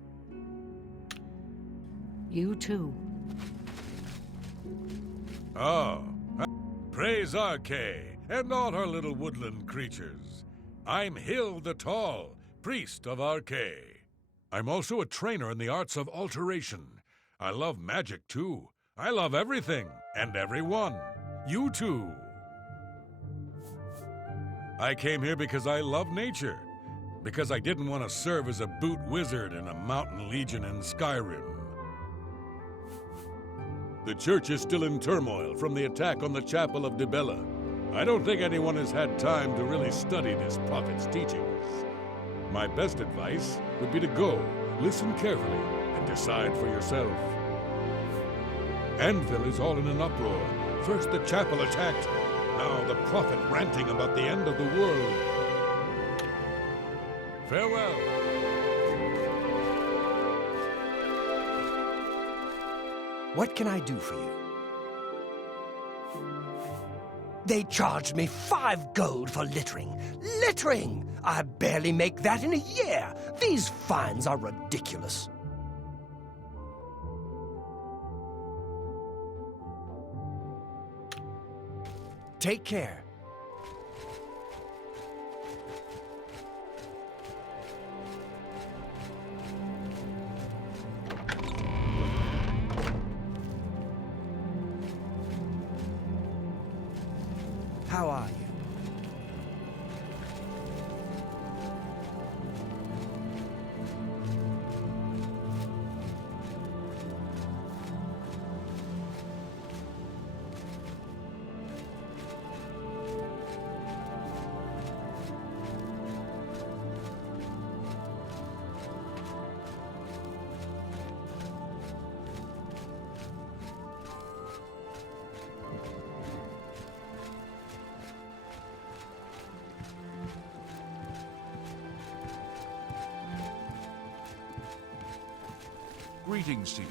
You too. Oh, praise Arche and all her little woodland creatures. I'm Hill the Tall, priest of Arche. I'm also a trainer in the arts of alteration. I love magic too. I love everything and everyone. You too. I came here because I love nature. Because I didn't want to serve as a boot wizard in a mountain legion in Skyrim. The church is still in turmoil from the attack on the Chapel of Dibella. I don't think anyone has had time to really study this prophet's teachings. My best advice would be to go, listen carefully, and decide for yourself. Anvil is all in an uproar. First the chapel attacked, now the prophet ranting about the end of the world. Farewell. What can I do for you? They charged me 5 gold for littering. Littering! I barely make that in a year. These fines are ridiculous. Take care. How are you? Greetings to you.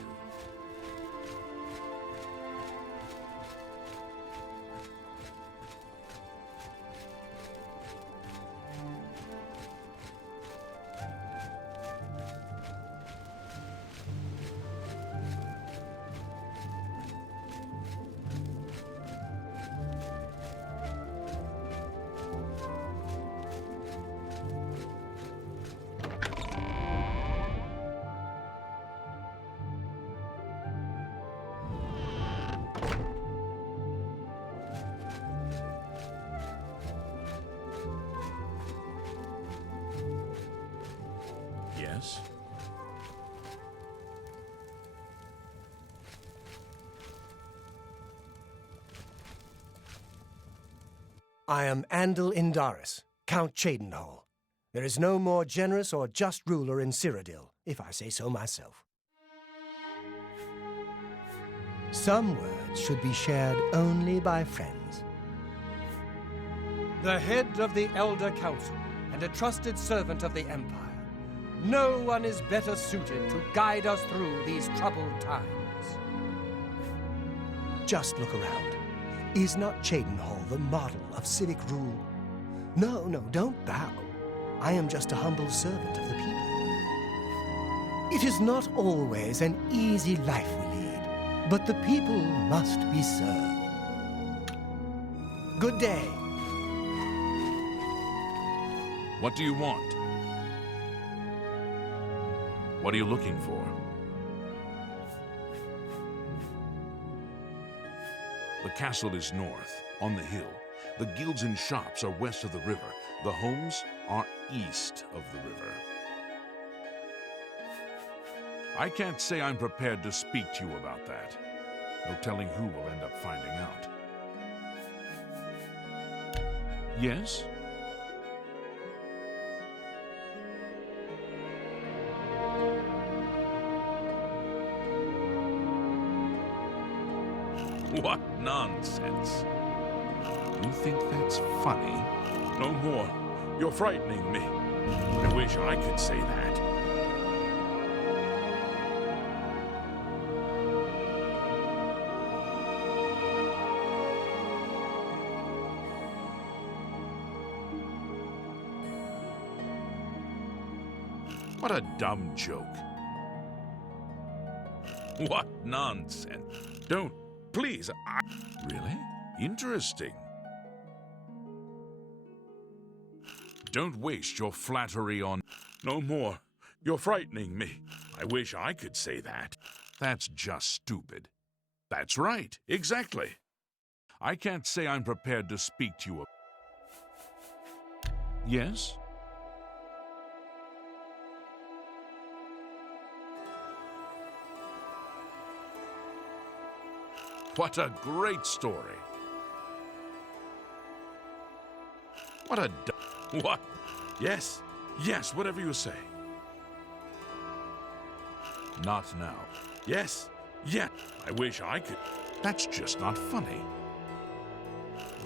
Yes? I am Andal Indaris, Count Cheydinhal. There is no more generous or just ruler in Cyrodiil, if I say so myself. Some words should be shared only by friends. The head of the Elder Council and a trusted servant of the Empire. No one is better suited to guide us through these troubled times. Just look around. Is not Cheydinhal the model of civic rule? No, don't bow. I am just a humble servant of the people. It is not always an easy life we lead, but the people must be served. Good day. What do you want? What are you looking for? The castle is north, on the hill. The guilds and shops are west of the river. The homes are east of the river. I can't say I'm prepared to speak to you about that. No telling who will end up finding out. Yes? What nonsense. You think that's funny? No more. You're frightening me. I wish I could say that. What a dumb joke. What nonsense. Don't, please. Really? Interesting. Don't waste your flattery on... No more. You're frightening me. I wish I could say that. That's just stupid. That's right. Exactly. I can't say I'm prepared to speak to you. Yes? What a great story. What a... What? Yes. Yes, whatever you say. Not now. Yes. Yeah. I wish I could... That's just not funny.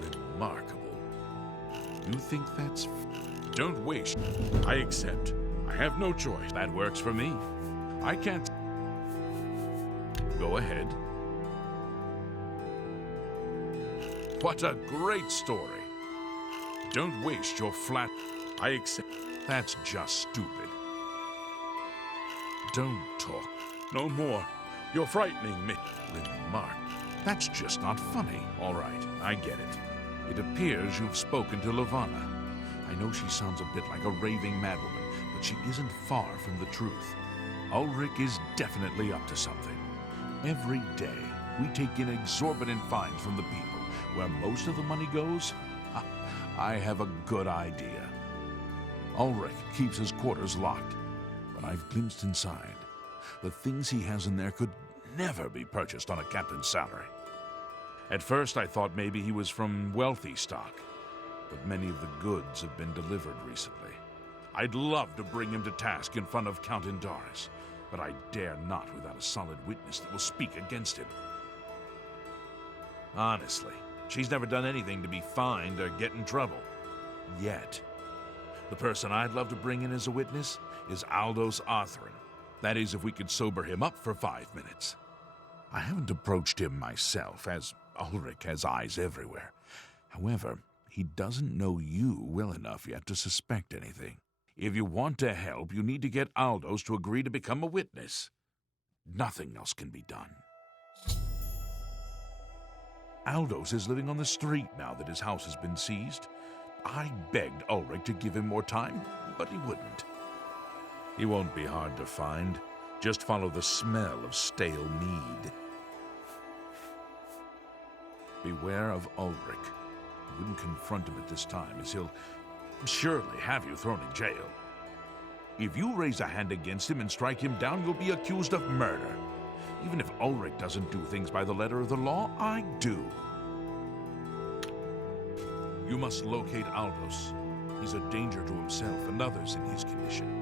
Remarkable. You think that's... Don't waste. I accept. I have no choice. That works for me. I can't... Go ahead. What a great story. Don't waste your flat... I accept... That's just stupid. Don't talk. No more. You're frightening me. Remark. That's just not funny. All right, I get it. It appears you've spoken to Lavanna. I know she sounds a bit like a raving madwoman, but she isn't far from the truth. Ulrich is definitely up to something. Every day, we take in exorbitant fines from the people. Where most of the money goes? I have a good idea. Ulrich keeps his quarters locked, but I've glimpsed inside. The things he has in there could never be purchased on a captain's salary. At first, I thought maybe he was from wealthy stock, but many of the goods have been delivered recently. I'd love to bring him to task in front of Count Indaris, but I dare not without a solid witness that will speak against him. Honestly, she's never done anything to be fined or get in trouble. Yet. The person I'd love to bring in as a witness is Aldous Arthrin. That is, if we could sober him up for 5 minutes. I haven't approached him myself, as Ulrich has eyes everywhere. However, he doesn't know you well enough yet to suspect anything. If you want to help, you need to get Aldous to agree to become a witness. Nothing else can be done. Aldous is living on the street now that his house has been seized. I begged Ulrich to give him more time, but he wouldn't. He won't be hard to find. Just follow the smell of stale mead. Beware of Ulrich. I wouldn't confront him at this time, as he'll surely have you thrown in jail. If you raise a hand against him and strike him down, you'll be accused of murder. Even if Ulrich doesn't do things by the letter of the law, I do. You must locate Aldous. He's a danger to himself and others in his condition.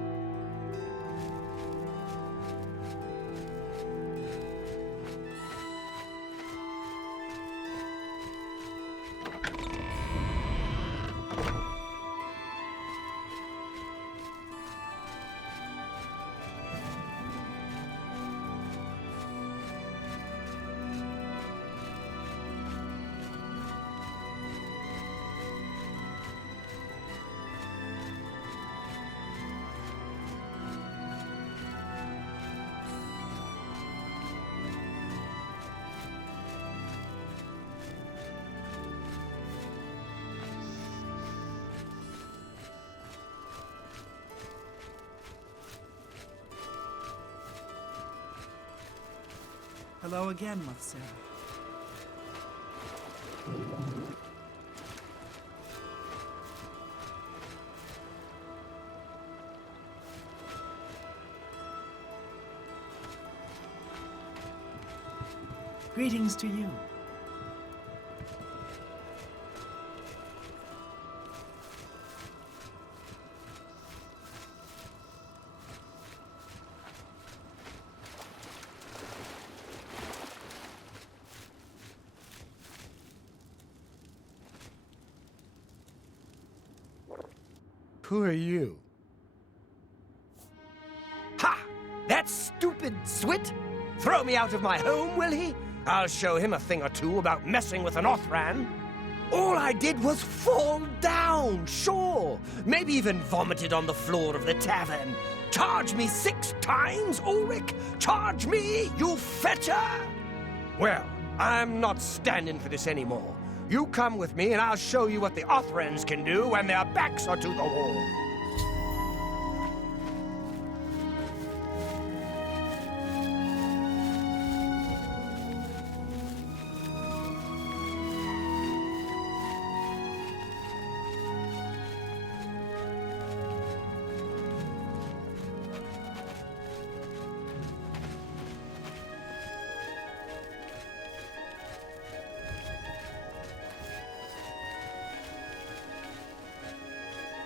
Hello again, Mother. Greetings to you. Who are you? Ha! That stupid Swit? Throw me out of my home, will he? I'll show him a thing or two about messing with an Othran. All I did was fall down, sure. Maybe even vomited on the floor of the tavern. Charge me 6 times, Ulrich? Charge me, you fetcher? Well, I'm not standing for this anymore. You come with me and I'll show you what the Othrans can do when their backs are to the wall.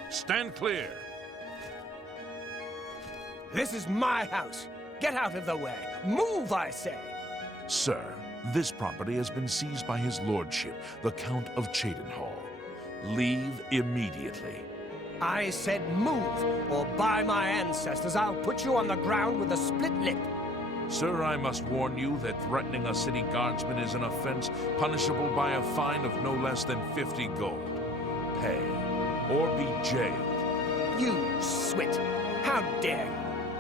Stand clear. This is my house. Get out of the way. Move, I say. Sir, this property has been seized by his lordship, the Count of Cheydinhal. Leave immediately. I said move, or by my ancestors, I'll put you on the ground with a split lip. Sir, I must warn you that threatening a city guardsman is an offense punishable by a fine of no less than 50 gold. Pay, or be jailed. You Swit! How dare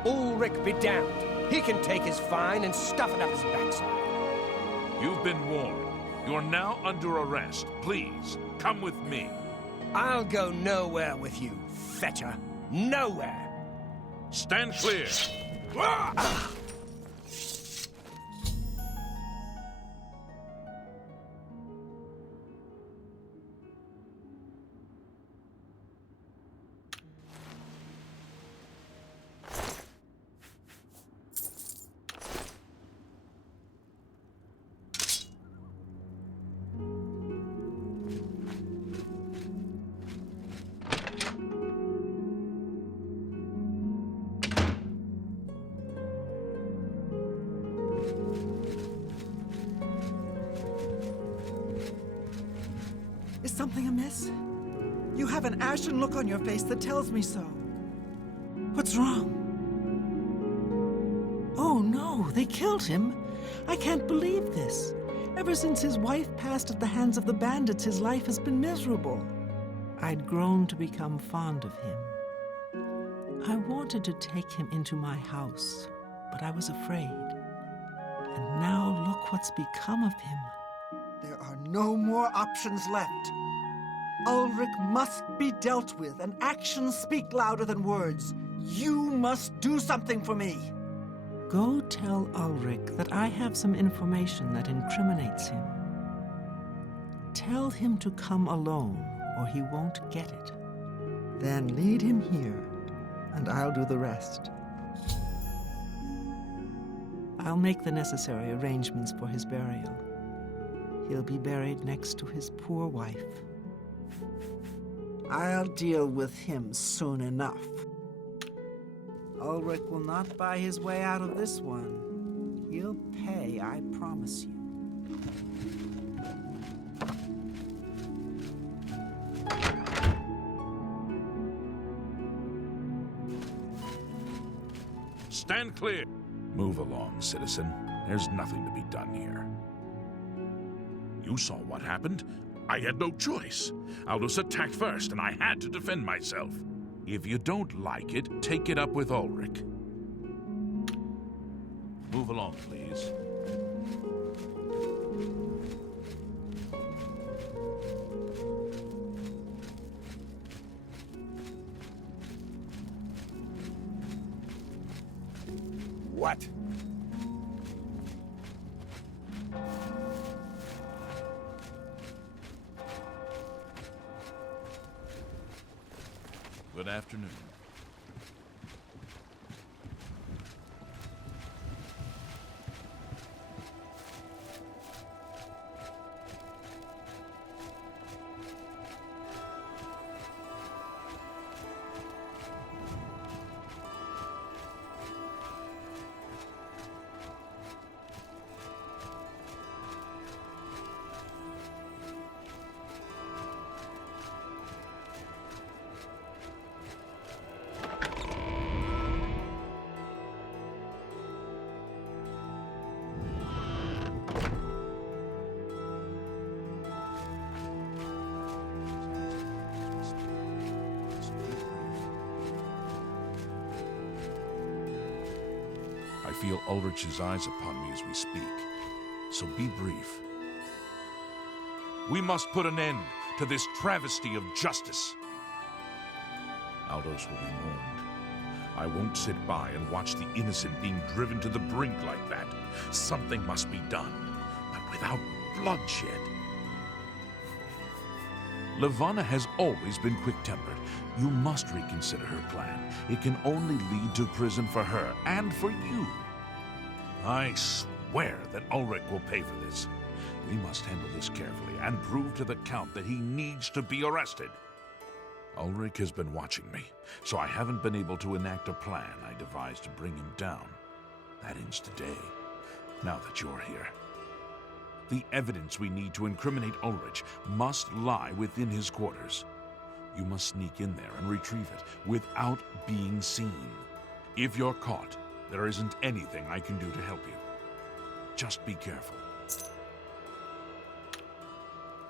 you? Ulrich be damned. He can take his fine and stuff it up his backside. You've been warned. You're now under arrest. Please, come with me. I'll go nowhere with you, fetcher. Nowhere. Stand clear. Is something amiss? You have an ashen look on your face that tells me so. What's wrong? Oh no, they killed him. I can't believe this. Ever since his wife passed at the hands of the bandits, his life has been miserable. I'd grown to become fond of him. I wanted to take him into my house, but I was afraid. And now look what's become of him. There are no more options left. Ulrich must be dealt with, and actions speak louder than words. You must do something for me. Go tell Ulrich that I have some information that incriminates him. Tell him to come alone, or he won't get it. Then lead him here, and I'll do the rest. I'll make the necessary arrangements for his burial. He'll be buried next to his poor wife. I'll deal with him soon enough. Ulrich will not buy his way out of this one. He'll pay, I promise you. Stand clear. Move along, citizen. There's nothing to be done here. You saw what happened. I had no choice. Aldous attacked first, and I had to defend myself. If you don't like it, take it up with Ulrich. Move along, please. What? Good afternoon. I feel Ulrich's eyes upon me as we speak, so be brief. We must put an end to this travesty of justice. Aldos will be mourned. I won't sit by and watch the innocent being driven to the brink like that. Something must be done, but without bloodshed. Levana has always been quick-tempered. You must reconsider her plan. It can only lead to prison for her and for you. I swear that Ulrich will pay for this. We must handle this carefully and prove to the Count that he needs to be arrested. Ulrich has been watching me, so I haven't been able to enact a plan I devised to bring him down. That ends today, now that you're here. The evidence we need to incriminate Ulrich must lie within his quarters. You must sneak in there and retrieve it without being seen. If you're caught, there isn't anything I can do to help you. Just be careful.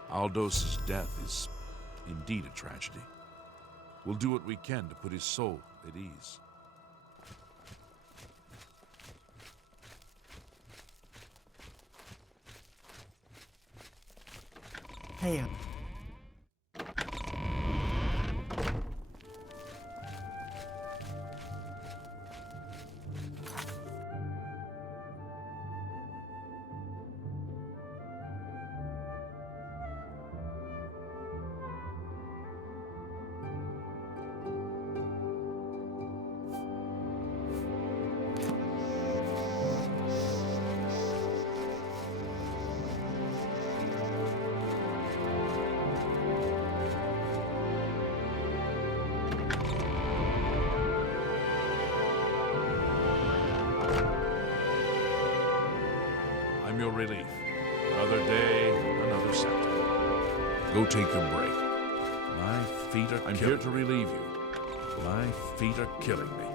Aldos's death is indeed a tragedy. We'll do what we can to put his soul at ease. Hey, I'm your relief. Another day, another scepter. Go take your break. My feet are I'm here to relieve you. My feet are killing me.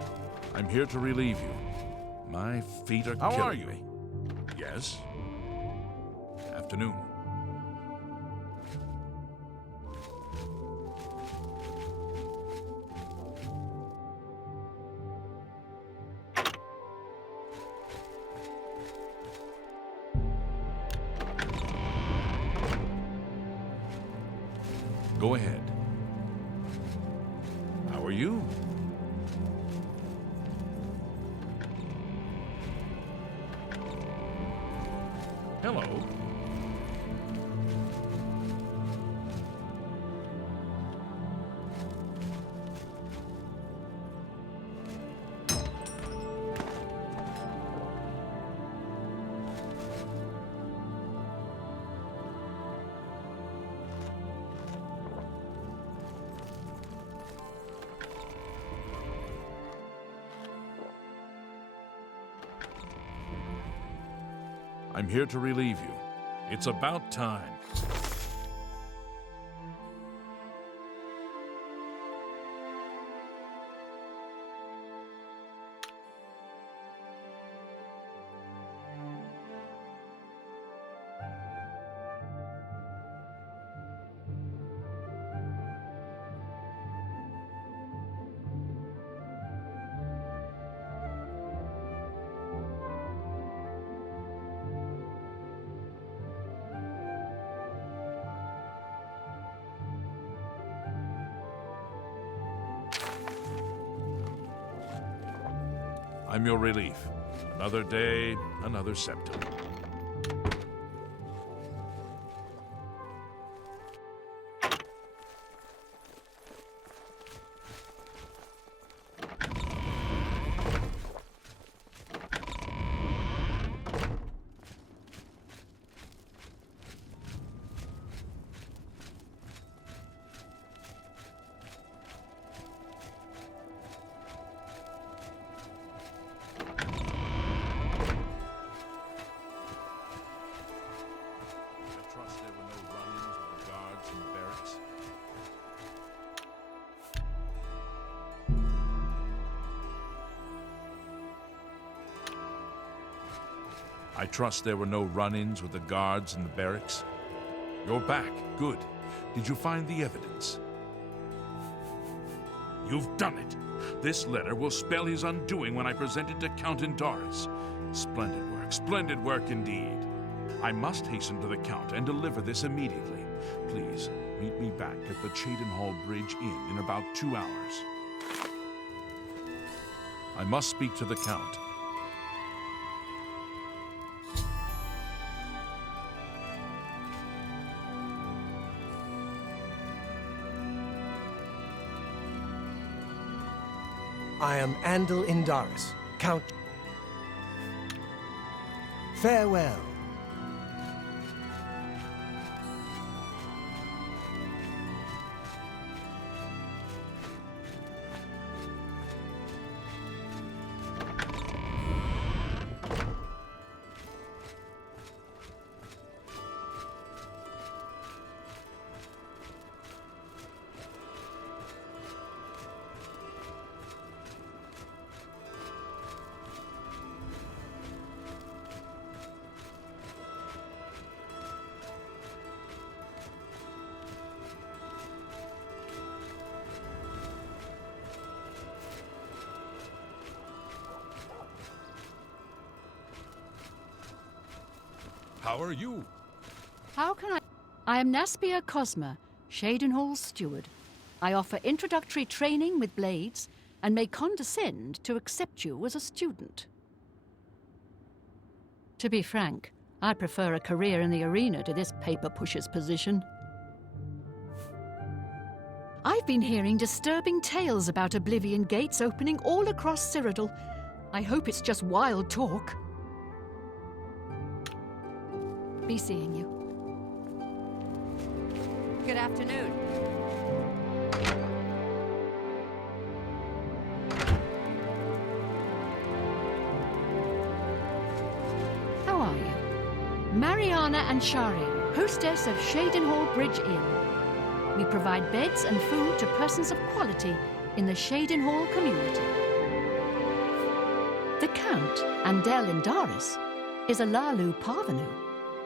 I'm here to relieve you. My feet are How killing are you? me. Yes? Afternoon. Go ahead. How are you? Hello. I'm here to relieve you. It's about time. I'm your relief. Another day, another scepter. I trust there were no run-ins with the guards in the barracks? You're back. Good. Did you find the evidence? You've done it. This letter will spell his undoing when I present it to Count Indaris. Splendid work indeed. I must hasten to the Count and deliver this immediately. Please, meet me back at the Cheydinhal Bridge Inn in about 2 hours. I must speak to the Count. I am Andal Indaris, Count. Farewell. How are you? How can I? I am Naspia Cosma, Cheydinhal's steward. I offer introductory training with blades and may condescend to accept you as a student. To be frank, I prefer a career in the arena to this paper pusher's position. I've been hearing disturbing tales about Oblivion gates opening all across Cyrodiil. I hope it's just wild talk. Be seeing you. Good afternoon. How are you? Mariana and Shari, hostess of Cheydinhal Bridge Inn. We provide beds and food to persons of quality in the Cheydinhal community. The Count, Andal Indaris, is a Lalu parvenu,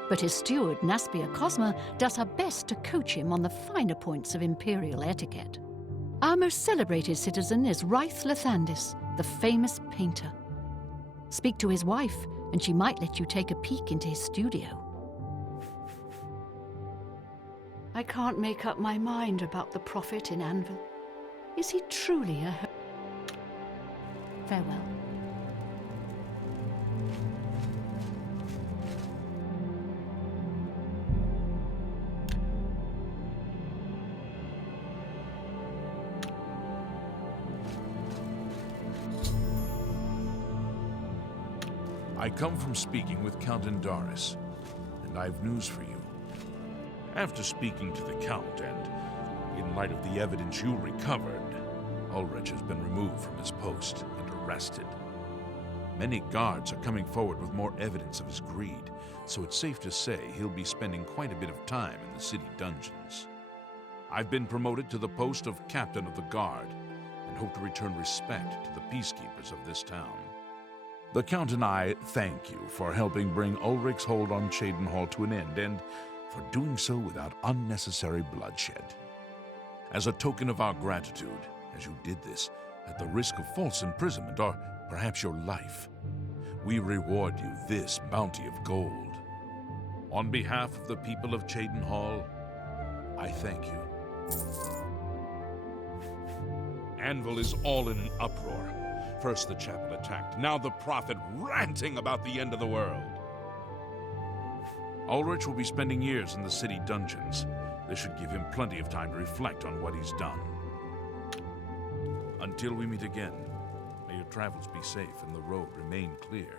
but his steward, Naspia Cosma, does her best to coach him on the finer points of imperial etiquette. Our most celebrated citizen is Raith Lathandis, the famous painter. Speak to his wife, and she might let you take a peek into his studio. I can't make up my mind about the prophet in Anvil. Is he truly a... Farewell. I come from speaking with Count Indaris, and I've news for you. After speaking to the Count, and in light of the evidence you recovered, Ulrich has been removed from his post and arrested. Many guards are coming forward with more evidence of his greed, so it's safe to say he'll be spending quite a bit of time in the city dungeons. I've been promoted to the post of Captain of the Guard, and hope to return respect to the peacekeepers of this town. The Count and I thank you for helping bring Ulrich's hold on Cheydinhal to an end, and for doing so without unnecessary bloodshed. As a token of our gratitude, as you did this at the risk of false imprisonment or perhaps your life, we reward you this bounty of gold. On behalf of the people of Cheydinhal, I thank you. Anvil is all in an uproar. First the chapel attacked, now the prophet ranting about the end of the world. Ulrich will be spending years in the city dungeons. This should give him plenty of time to reflect on what he's done. Until we meet again, may your travels be safe and the road remain clear.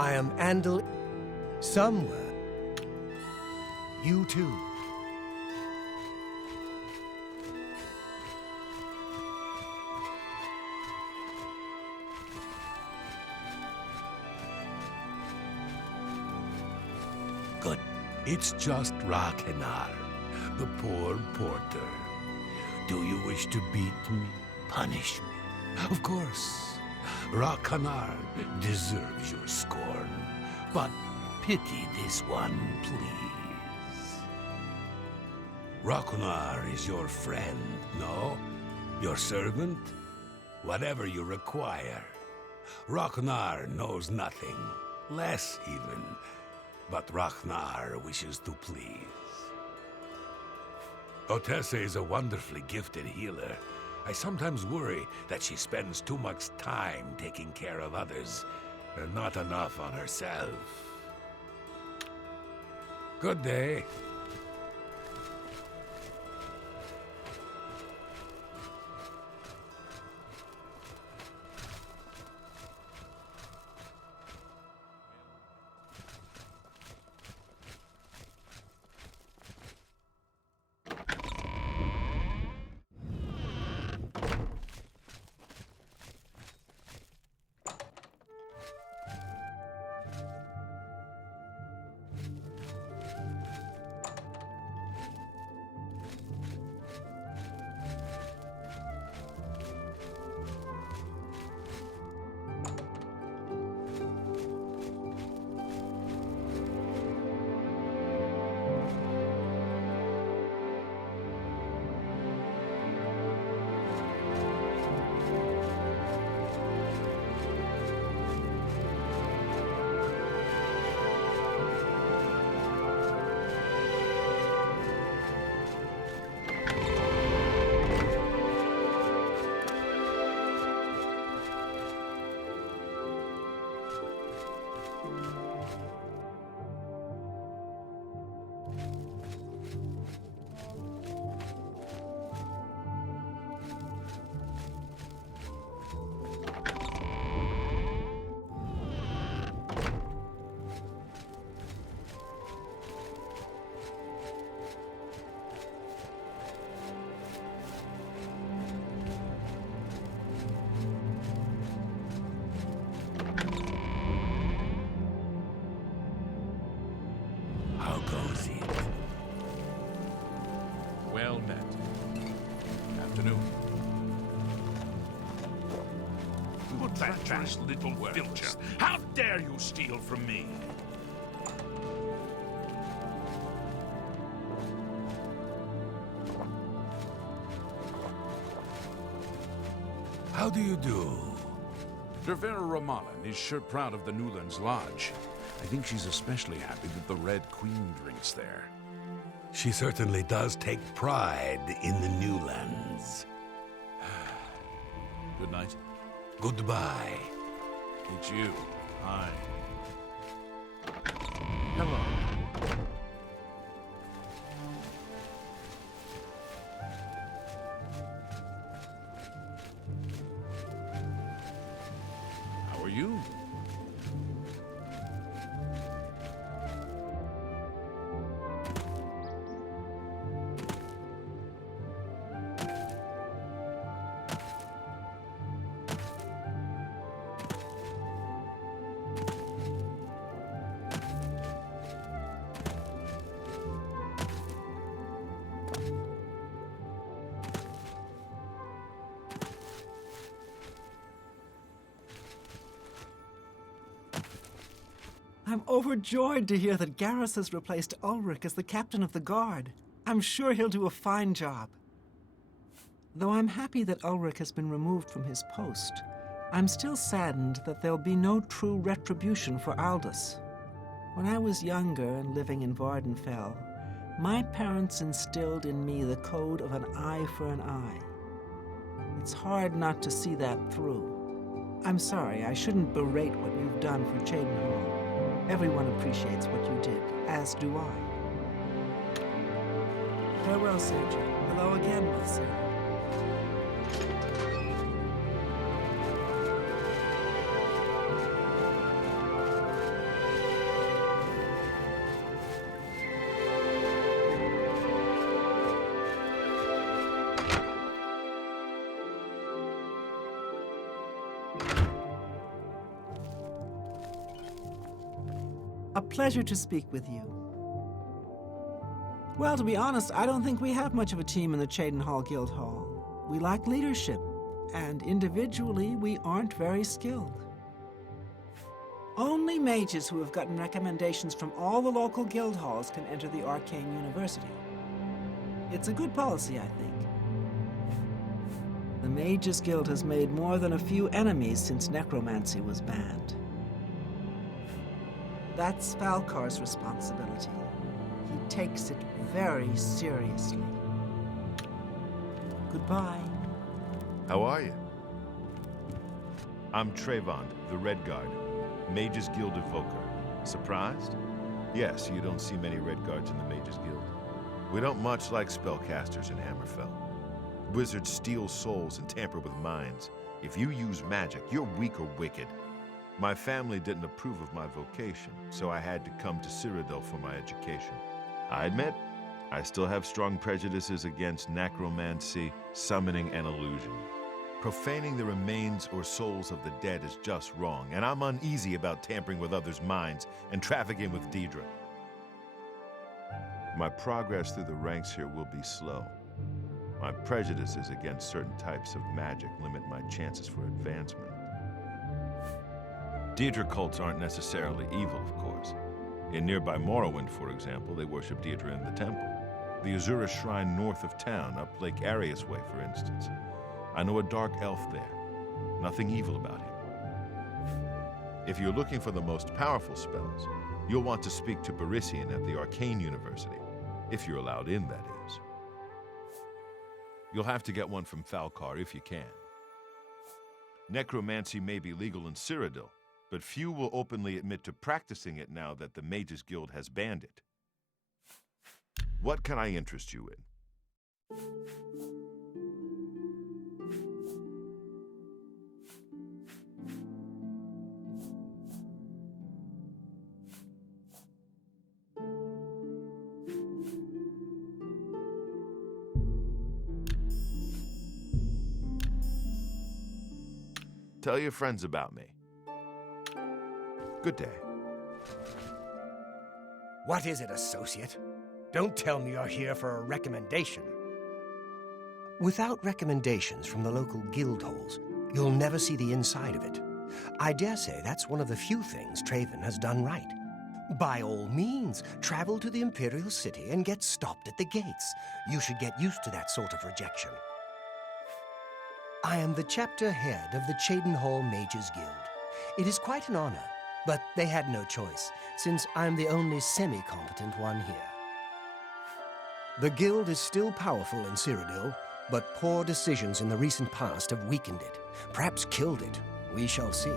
I am Andal. Somewhere. You too. Good. It's just Rakenar, the poor porter. Do you wish to beat me? Punish me? Of course. Rakenar deserves your scorn. But pity this one, please. Rakenar is your friend, no? Your servant? Whatever you require. Rakenar knows nothing. Less, even. But Rakenar wishes to please. Otesse is a wonderfully gifted healer. I sometimes worry that she spends too much time taking care of others, and not enough on herself. Good day. How goes it? Well met. Afternoon. Put that trash little filcher. How dare you steal from me? How do you do? Dervera Ramalan is sure proud of the Newlands Lodge. I think she's especially happy that the Red Queen drinks there. She certainly does take pride in the Newlands. Good night. Goodbye. It's you. Hi. Hello. How are you? I'm overjoyed to hear that Garrus has replaced Ulrich as the captain of the guard. I'm sure he'll do a fine job. Though I'm happy that Ulrich has been removed from his post, I'm still saddened that there'll be no true retribution for Aldous. When I was younger and living in Vardenfell, my parents instilled in me the code of an eye for an eye. It's hard not to see that through. I'm sorry, I shouldn't berate what you've done for Cheydinhal. Everyone appreciates what you did, as do I. Farewell, Sergio. Hello again, with Sarah. A pleasure to speak with you. Well, to be honest, I don't think we have much of a team in the Cheydinhal Guild Hall. We lack leadership, and individually, we aren't very skilled. Only mages who have gotten recommendations from all the local guild halls can enter the Arcane University. It's a good policy, I think. The Mages Guild has made more than a few enemies since necromancy was banned. That's Falcar's responsibility. He takes it very seriously. Goodbye. How are you? I'm Trayvon, the Red Guard, Mages Guild evoker. Surprised? Yes, you don't see many Red Guards in the Mages Guild. We don't much like spellcasters in Hammerfell. Wizards steal souls and tamper with minds. If you use magic, you're weak or wicked. My family didn't approve of my vocation, so I had to come to Cyrodiil for my education. I admit, I still have strong prejudices against necromancy, summoning, and illusion. Profaning the remains or souls of the dead is just wrong, and I'm uneasy about tampering with others' minds and trafficking with Daedra. My progress through the ranks here will be slow. My prejudices against certain types of magic limit my chances for advancement. Daedra cults aren't necessarily evil, of course. In nearby Morrowind, for example, they worship Daedra in the temple. The Azura Shrine north of town, up Lake Arius Way, for instance. I know a dark elf there. Nothing evil about him. If you're looking for the most powerful spells, you'll want to speak to Barisian at the Arcane University, if you're allowed in, that is. You'll have to get one from Falcar if you can. Necromancy may be legal in Cyrodiil, but few will openly admit to practicing it now that the Mages Guild has banned it. What can I interest you in? Tell your friends about me. Good day. What is it, associate? Don't tell me you're here for a recommendation. Without recommendations from the local guild halls, you'll never see the inside of it. I dare say that's one of the few things Trayvon has done right. By all means, travel to the Imperial City and get stopped at the gates. You should get used to that sort of rejection. I am the chapter head of the Cheydinhal Mages Guild. It is quite an honor, but they had no choice, since I'm the only semi-competent one here. The guild is still powerful in Cyrodiil, but poor decisions in the recent past have weakened it, perhaps killed it. We shall see.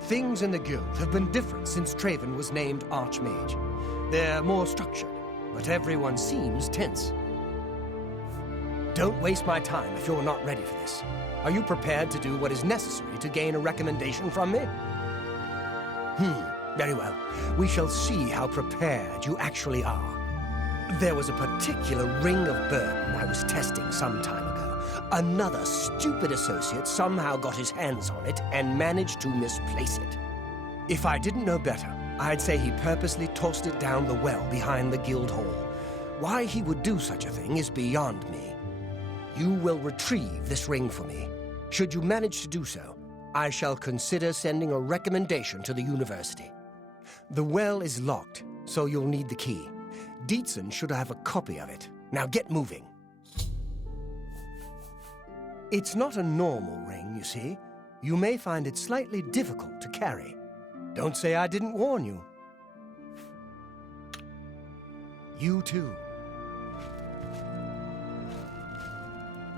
Things in the guild have been different since Trayvon was named Archmage. They're more structured, but everyone seems tense. Don't waste my time if you're not ready for this. Are you prepared to do what is necessary to gain a recommendation from me? Very well. We shall see how prepared you actually are. There was a particular ring of burden I was testing some time ago. Another stupid associate somehow got his hands on it and managed to misplace it. If I didn't know better, I'd say he purposely tossed it down the well behind the guild hall. Why he would do such a thing is beyond me. You will retrieve this ring for me. Should you manage to do so, I shall consider sending a recommendation to the university. The well is locked, so you'll need the key. Dietzen should have a copy of it. Now get moving. It's not a normal ring, you see. You may find it slightly difficult to carry. Don't say I didn't warn you. You too.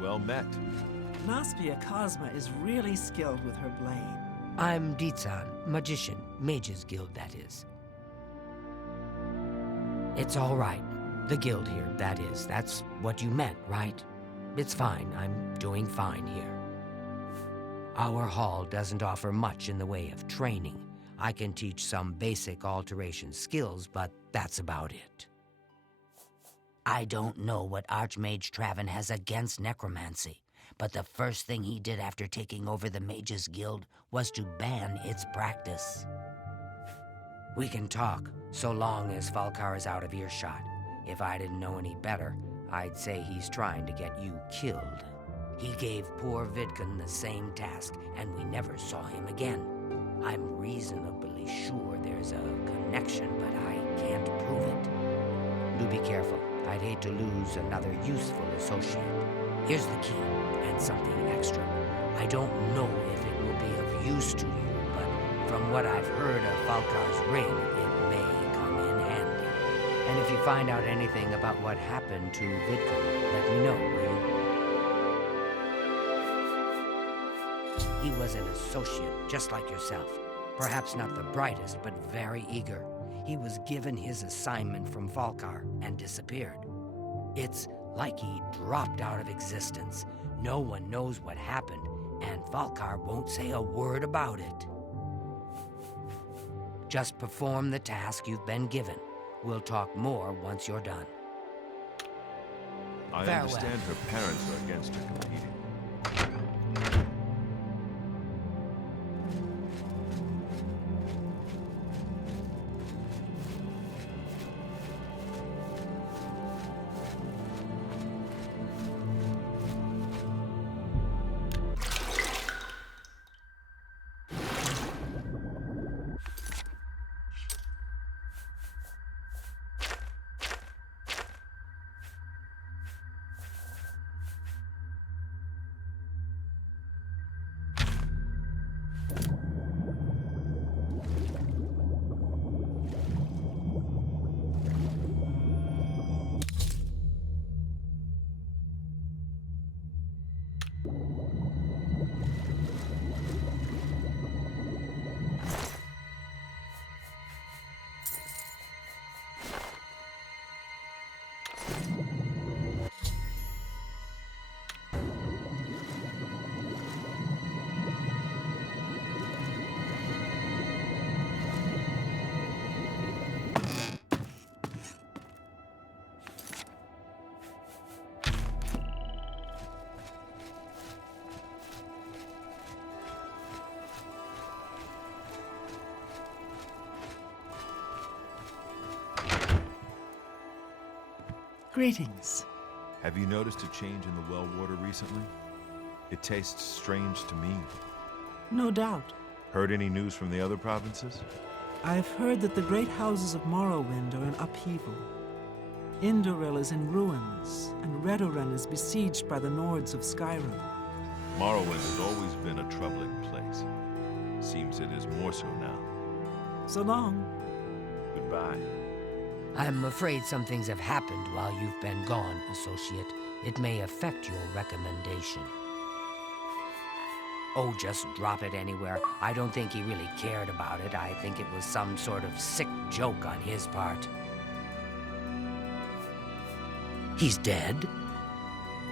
Well met. Naspia Cosma is really skilled with her blade. I'm Dietzen, magician, Mages Guild, that is. It's all right. The guild here, that is. That's what you meant, right? It's fine. I'm doing fine here. Our hall doesn't offer much in the way of training. I can teach some basic alteration skills, but that's about it. I don't know what Archmage Traven has against necromancy, but the first thing he did after taking over the Mages Guild was to ban its practice. We can talk, so long as Falkar is out of earshot. If I didn't know any better, I'd say he's trying to get you killed. He gave poor Vidkun the same task, and we never saw him again. I'm reasonably sure there's a connection, but I can't prove it. Do be careful. I'd hate to lose another useful associate. Here's the key, and something extra. I don't know if it will be of use to you, but from what I've heard of Falkar's ring, it may come in handy. And if you find out anything about what happened to Vidkun, let me know, will you? He was an associate, just like yourself. Perhaps not the brightest, but very eager. He was given his assignment from Falkar and disappeared. It's like he dropped out of existence. No one knows what happened, and Falkar won't say a word about it. Just perform the task you've been given. We'll talk more once you're done. I Farewell. understand her parents are against her competing. Greetings. Have you noticed a change in the well water recently? It tastes strange to me. No doubt. Heard any news from the other provinces? I've heard that the great houses of Morrowind are in upheaval. Indoril is in ruins, and Redoran is besieged by the Nords of Skyrim. Morrowind has always been a troubling place. Seems it is more so now. So long. Goodbye. I'm afraid some things have happened while you've been gone, Associate. It may affect your recommendation. Oh, just drop it anywhere. I don't think he really cared about it. I think it was some sort of sick joke on his part. He's dead?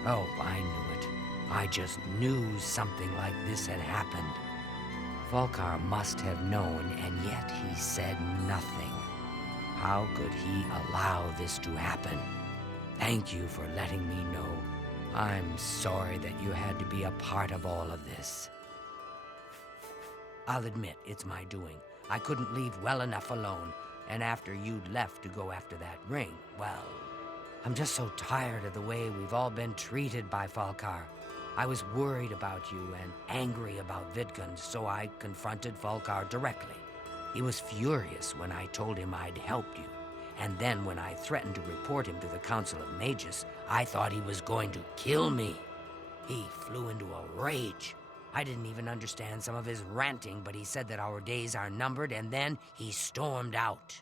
Oh, I knew it. I just knew something like this had happened. Falkar must have known, and yet he said nothing. How could he allow this to happen? Thank you for letting me know. I'm sorry that you had to be a part of all of this. I'll admit, it's my doing. I couldn't leave well enough alone, and after you'd left to go after that ring, well, I'm just so tired of the way we've all been treated by Falkar. I was worried about you and angry about Vidkun, so I confronted Falkar directly. He was furious when I told him I'd helped you, and then when I threatened to report him to the Council of Mages, I thought he was going to kill me. He flew into a rage. I didn't even understand some of his ranting, but he said that our days are numbered, and then he stormed out.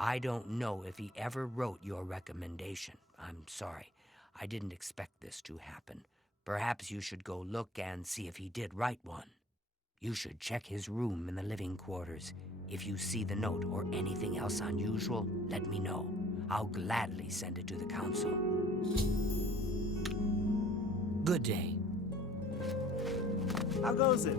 I don't know if he ever wrote your recommendation. I'm sorry. I didn't expect this to happen. Perhaps you should go look and see if he did write one. You should check his room in the living quarters. If you see the note or anything else unusual, let me know. I'll gladly send it to the council. Good day. How goes it?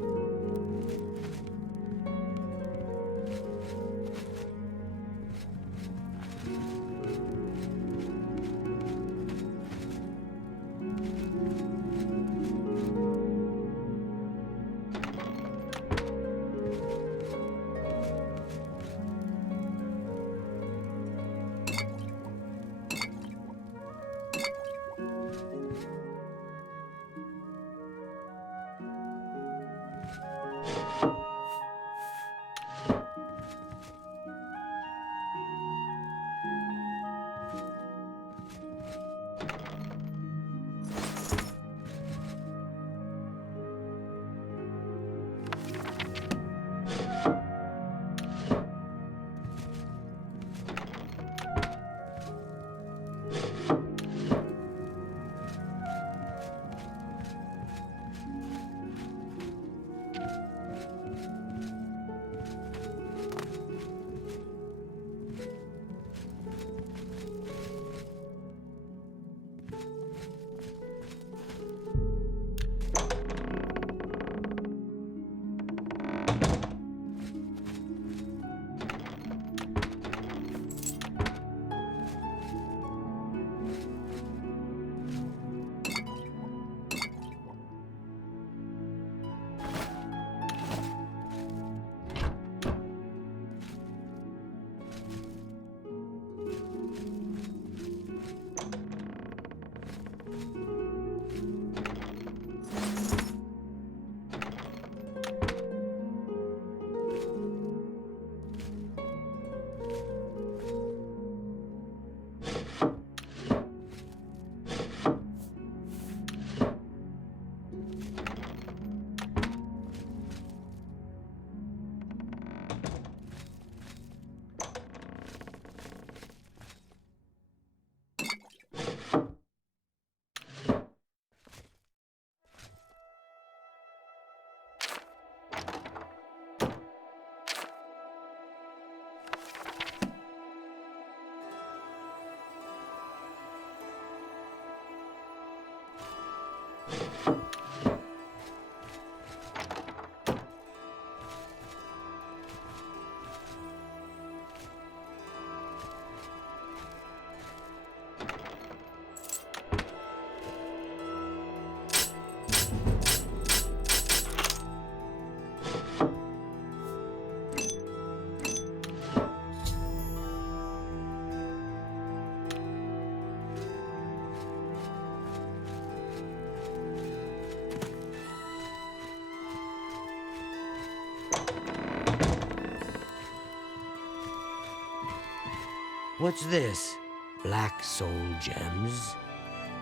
What's this? Black soul gems?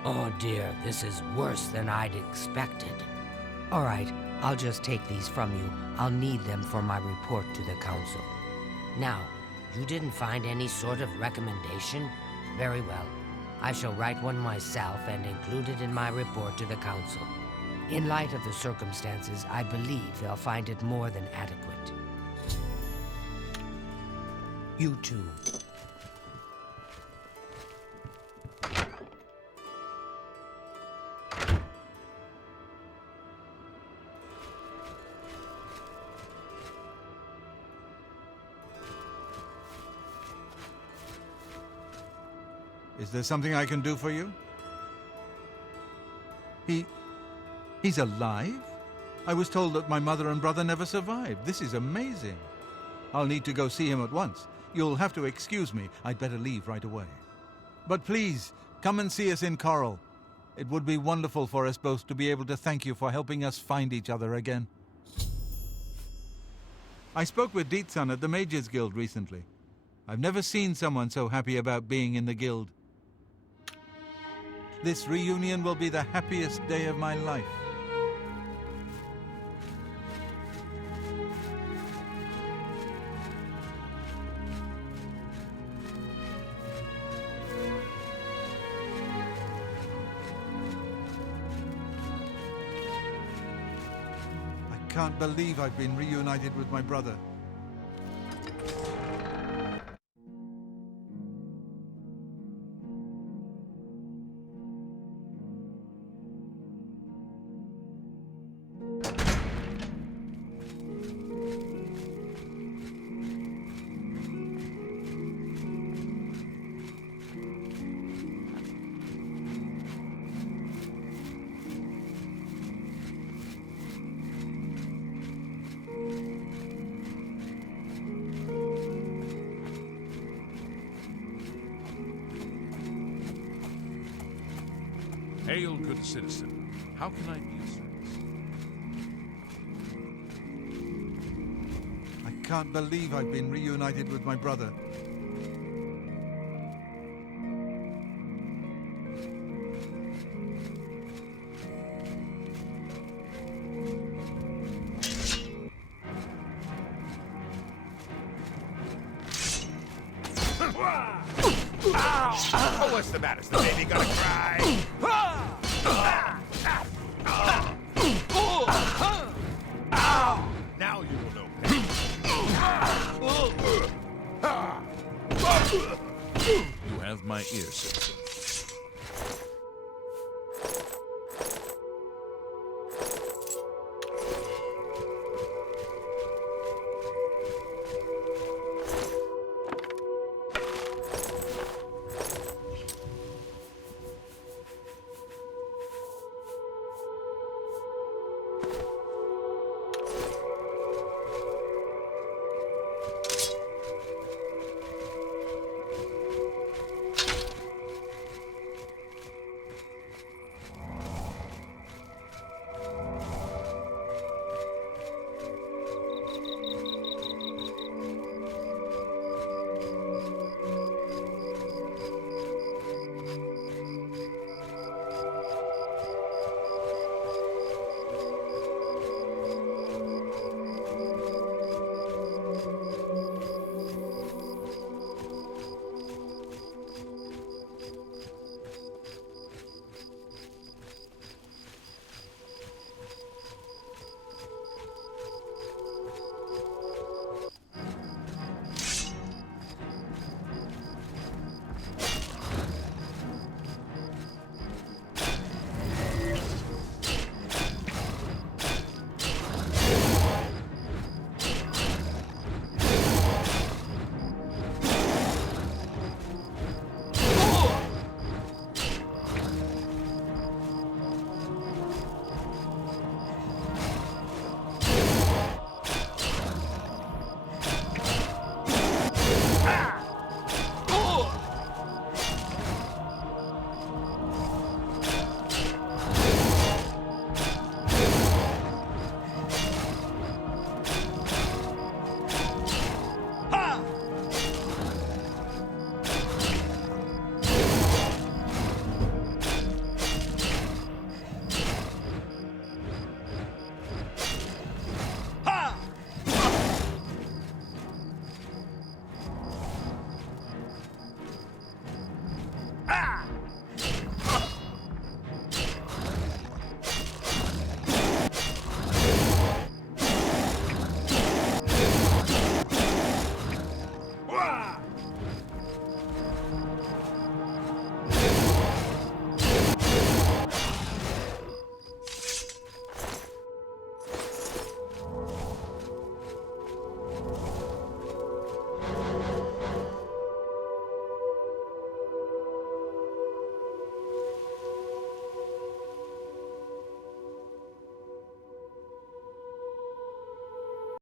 Oh dear, this is worse than I'd expected. All right, I'll just take these from you. I'll need them for my report to the council. Now, you didn't find any sort of recommendation? Very well. I shall write one myself and include it in my report to the council. In light of the circumstances, I believe they'll find it more than adequate. You too. Is there something I can do for you? He's alive? I was told that my mother and brother never survived. This is amazing. I'll need to go see him at once. You'll have to excuse me. I'd better leave right away. But please, come and see us in Coral. It would be wonderful for us both to be able to thank you for helping us find each other again. I spoke with Dietsan at the Mages Guild recently. I've never seen someone so happy about being in the guild. This reunion will be the happiest day of my life. I can't believe I've been reunited with my brother. Hail, good citizen. How can I be of service? can't believe I've been reunited with my brother. Oh, what's the matter? Is the baby gonna cry? Now you will know pain. You have my ear, citizen.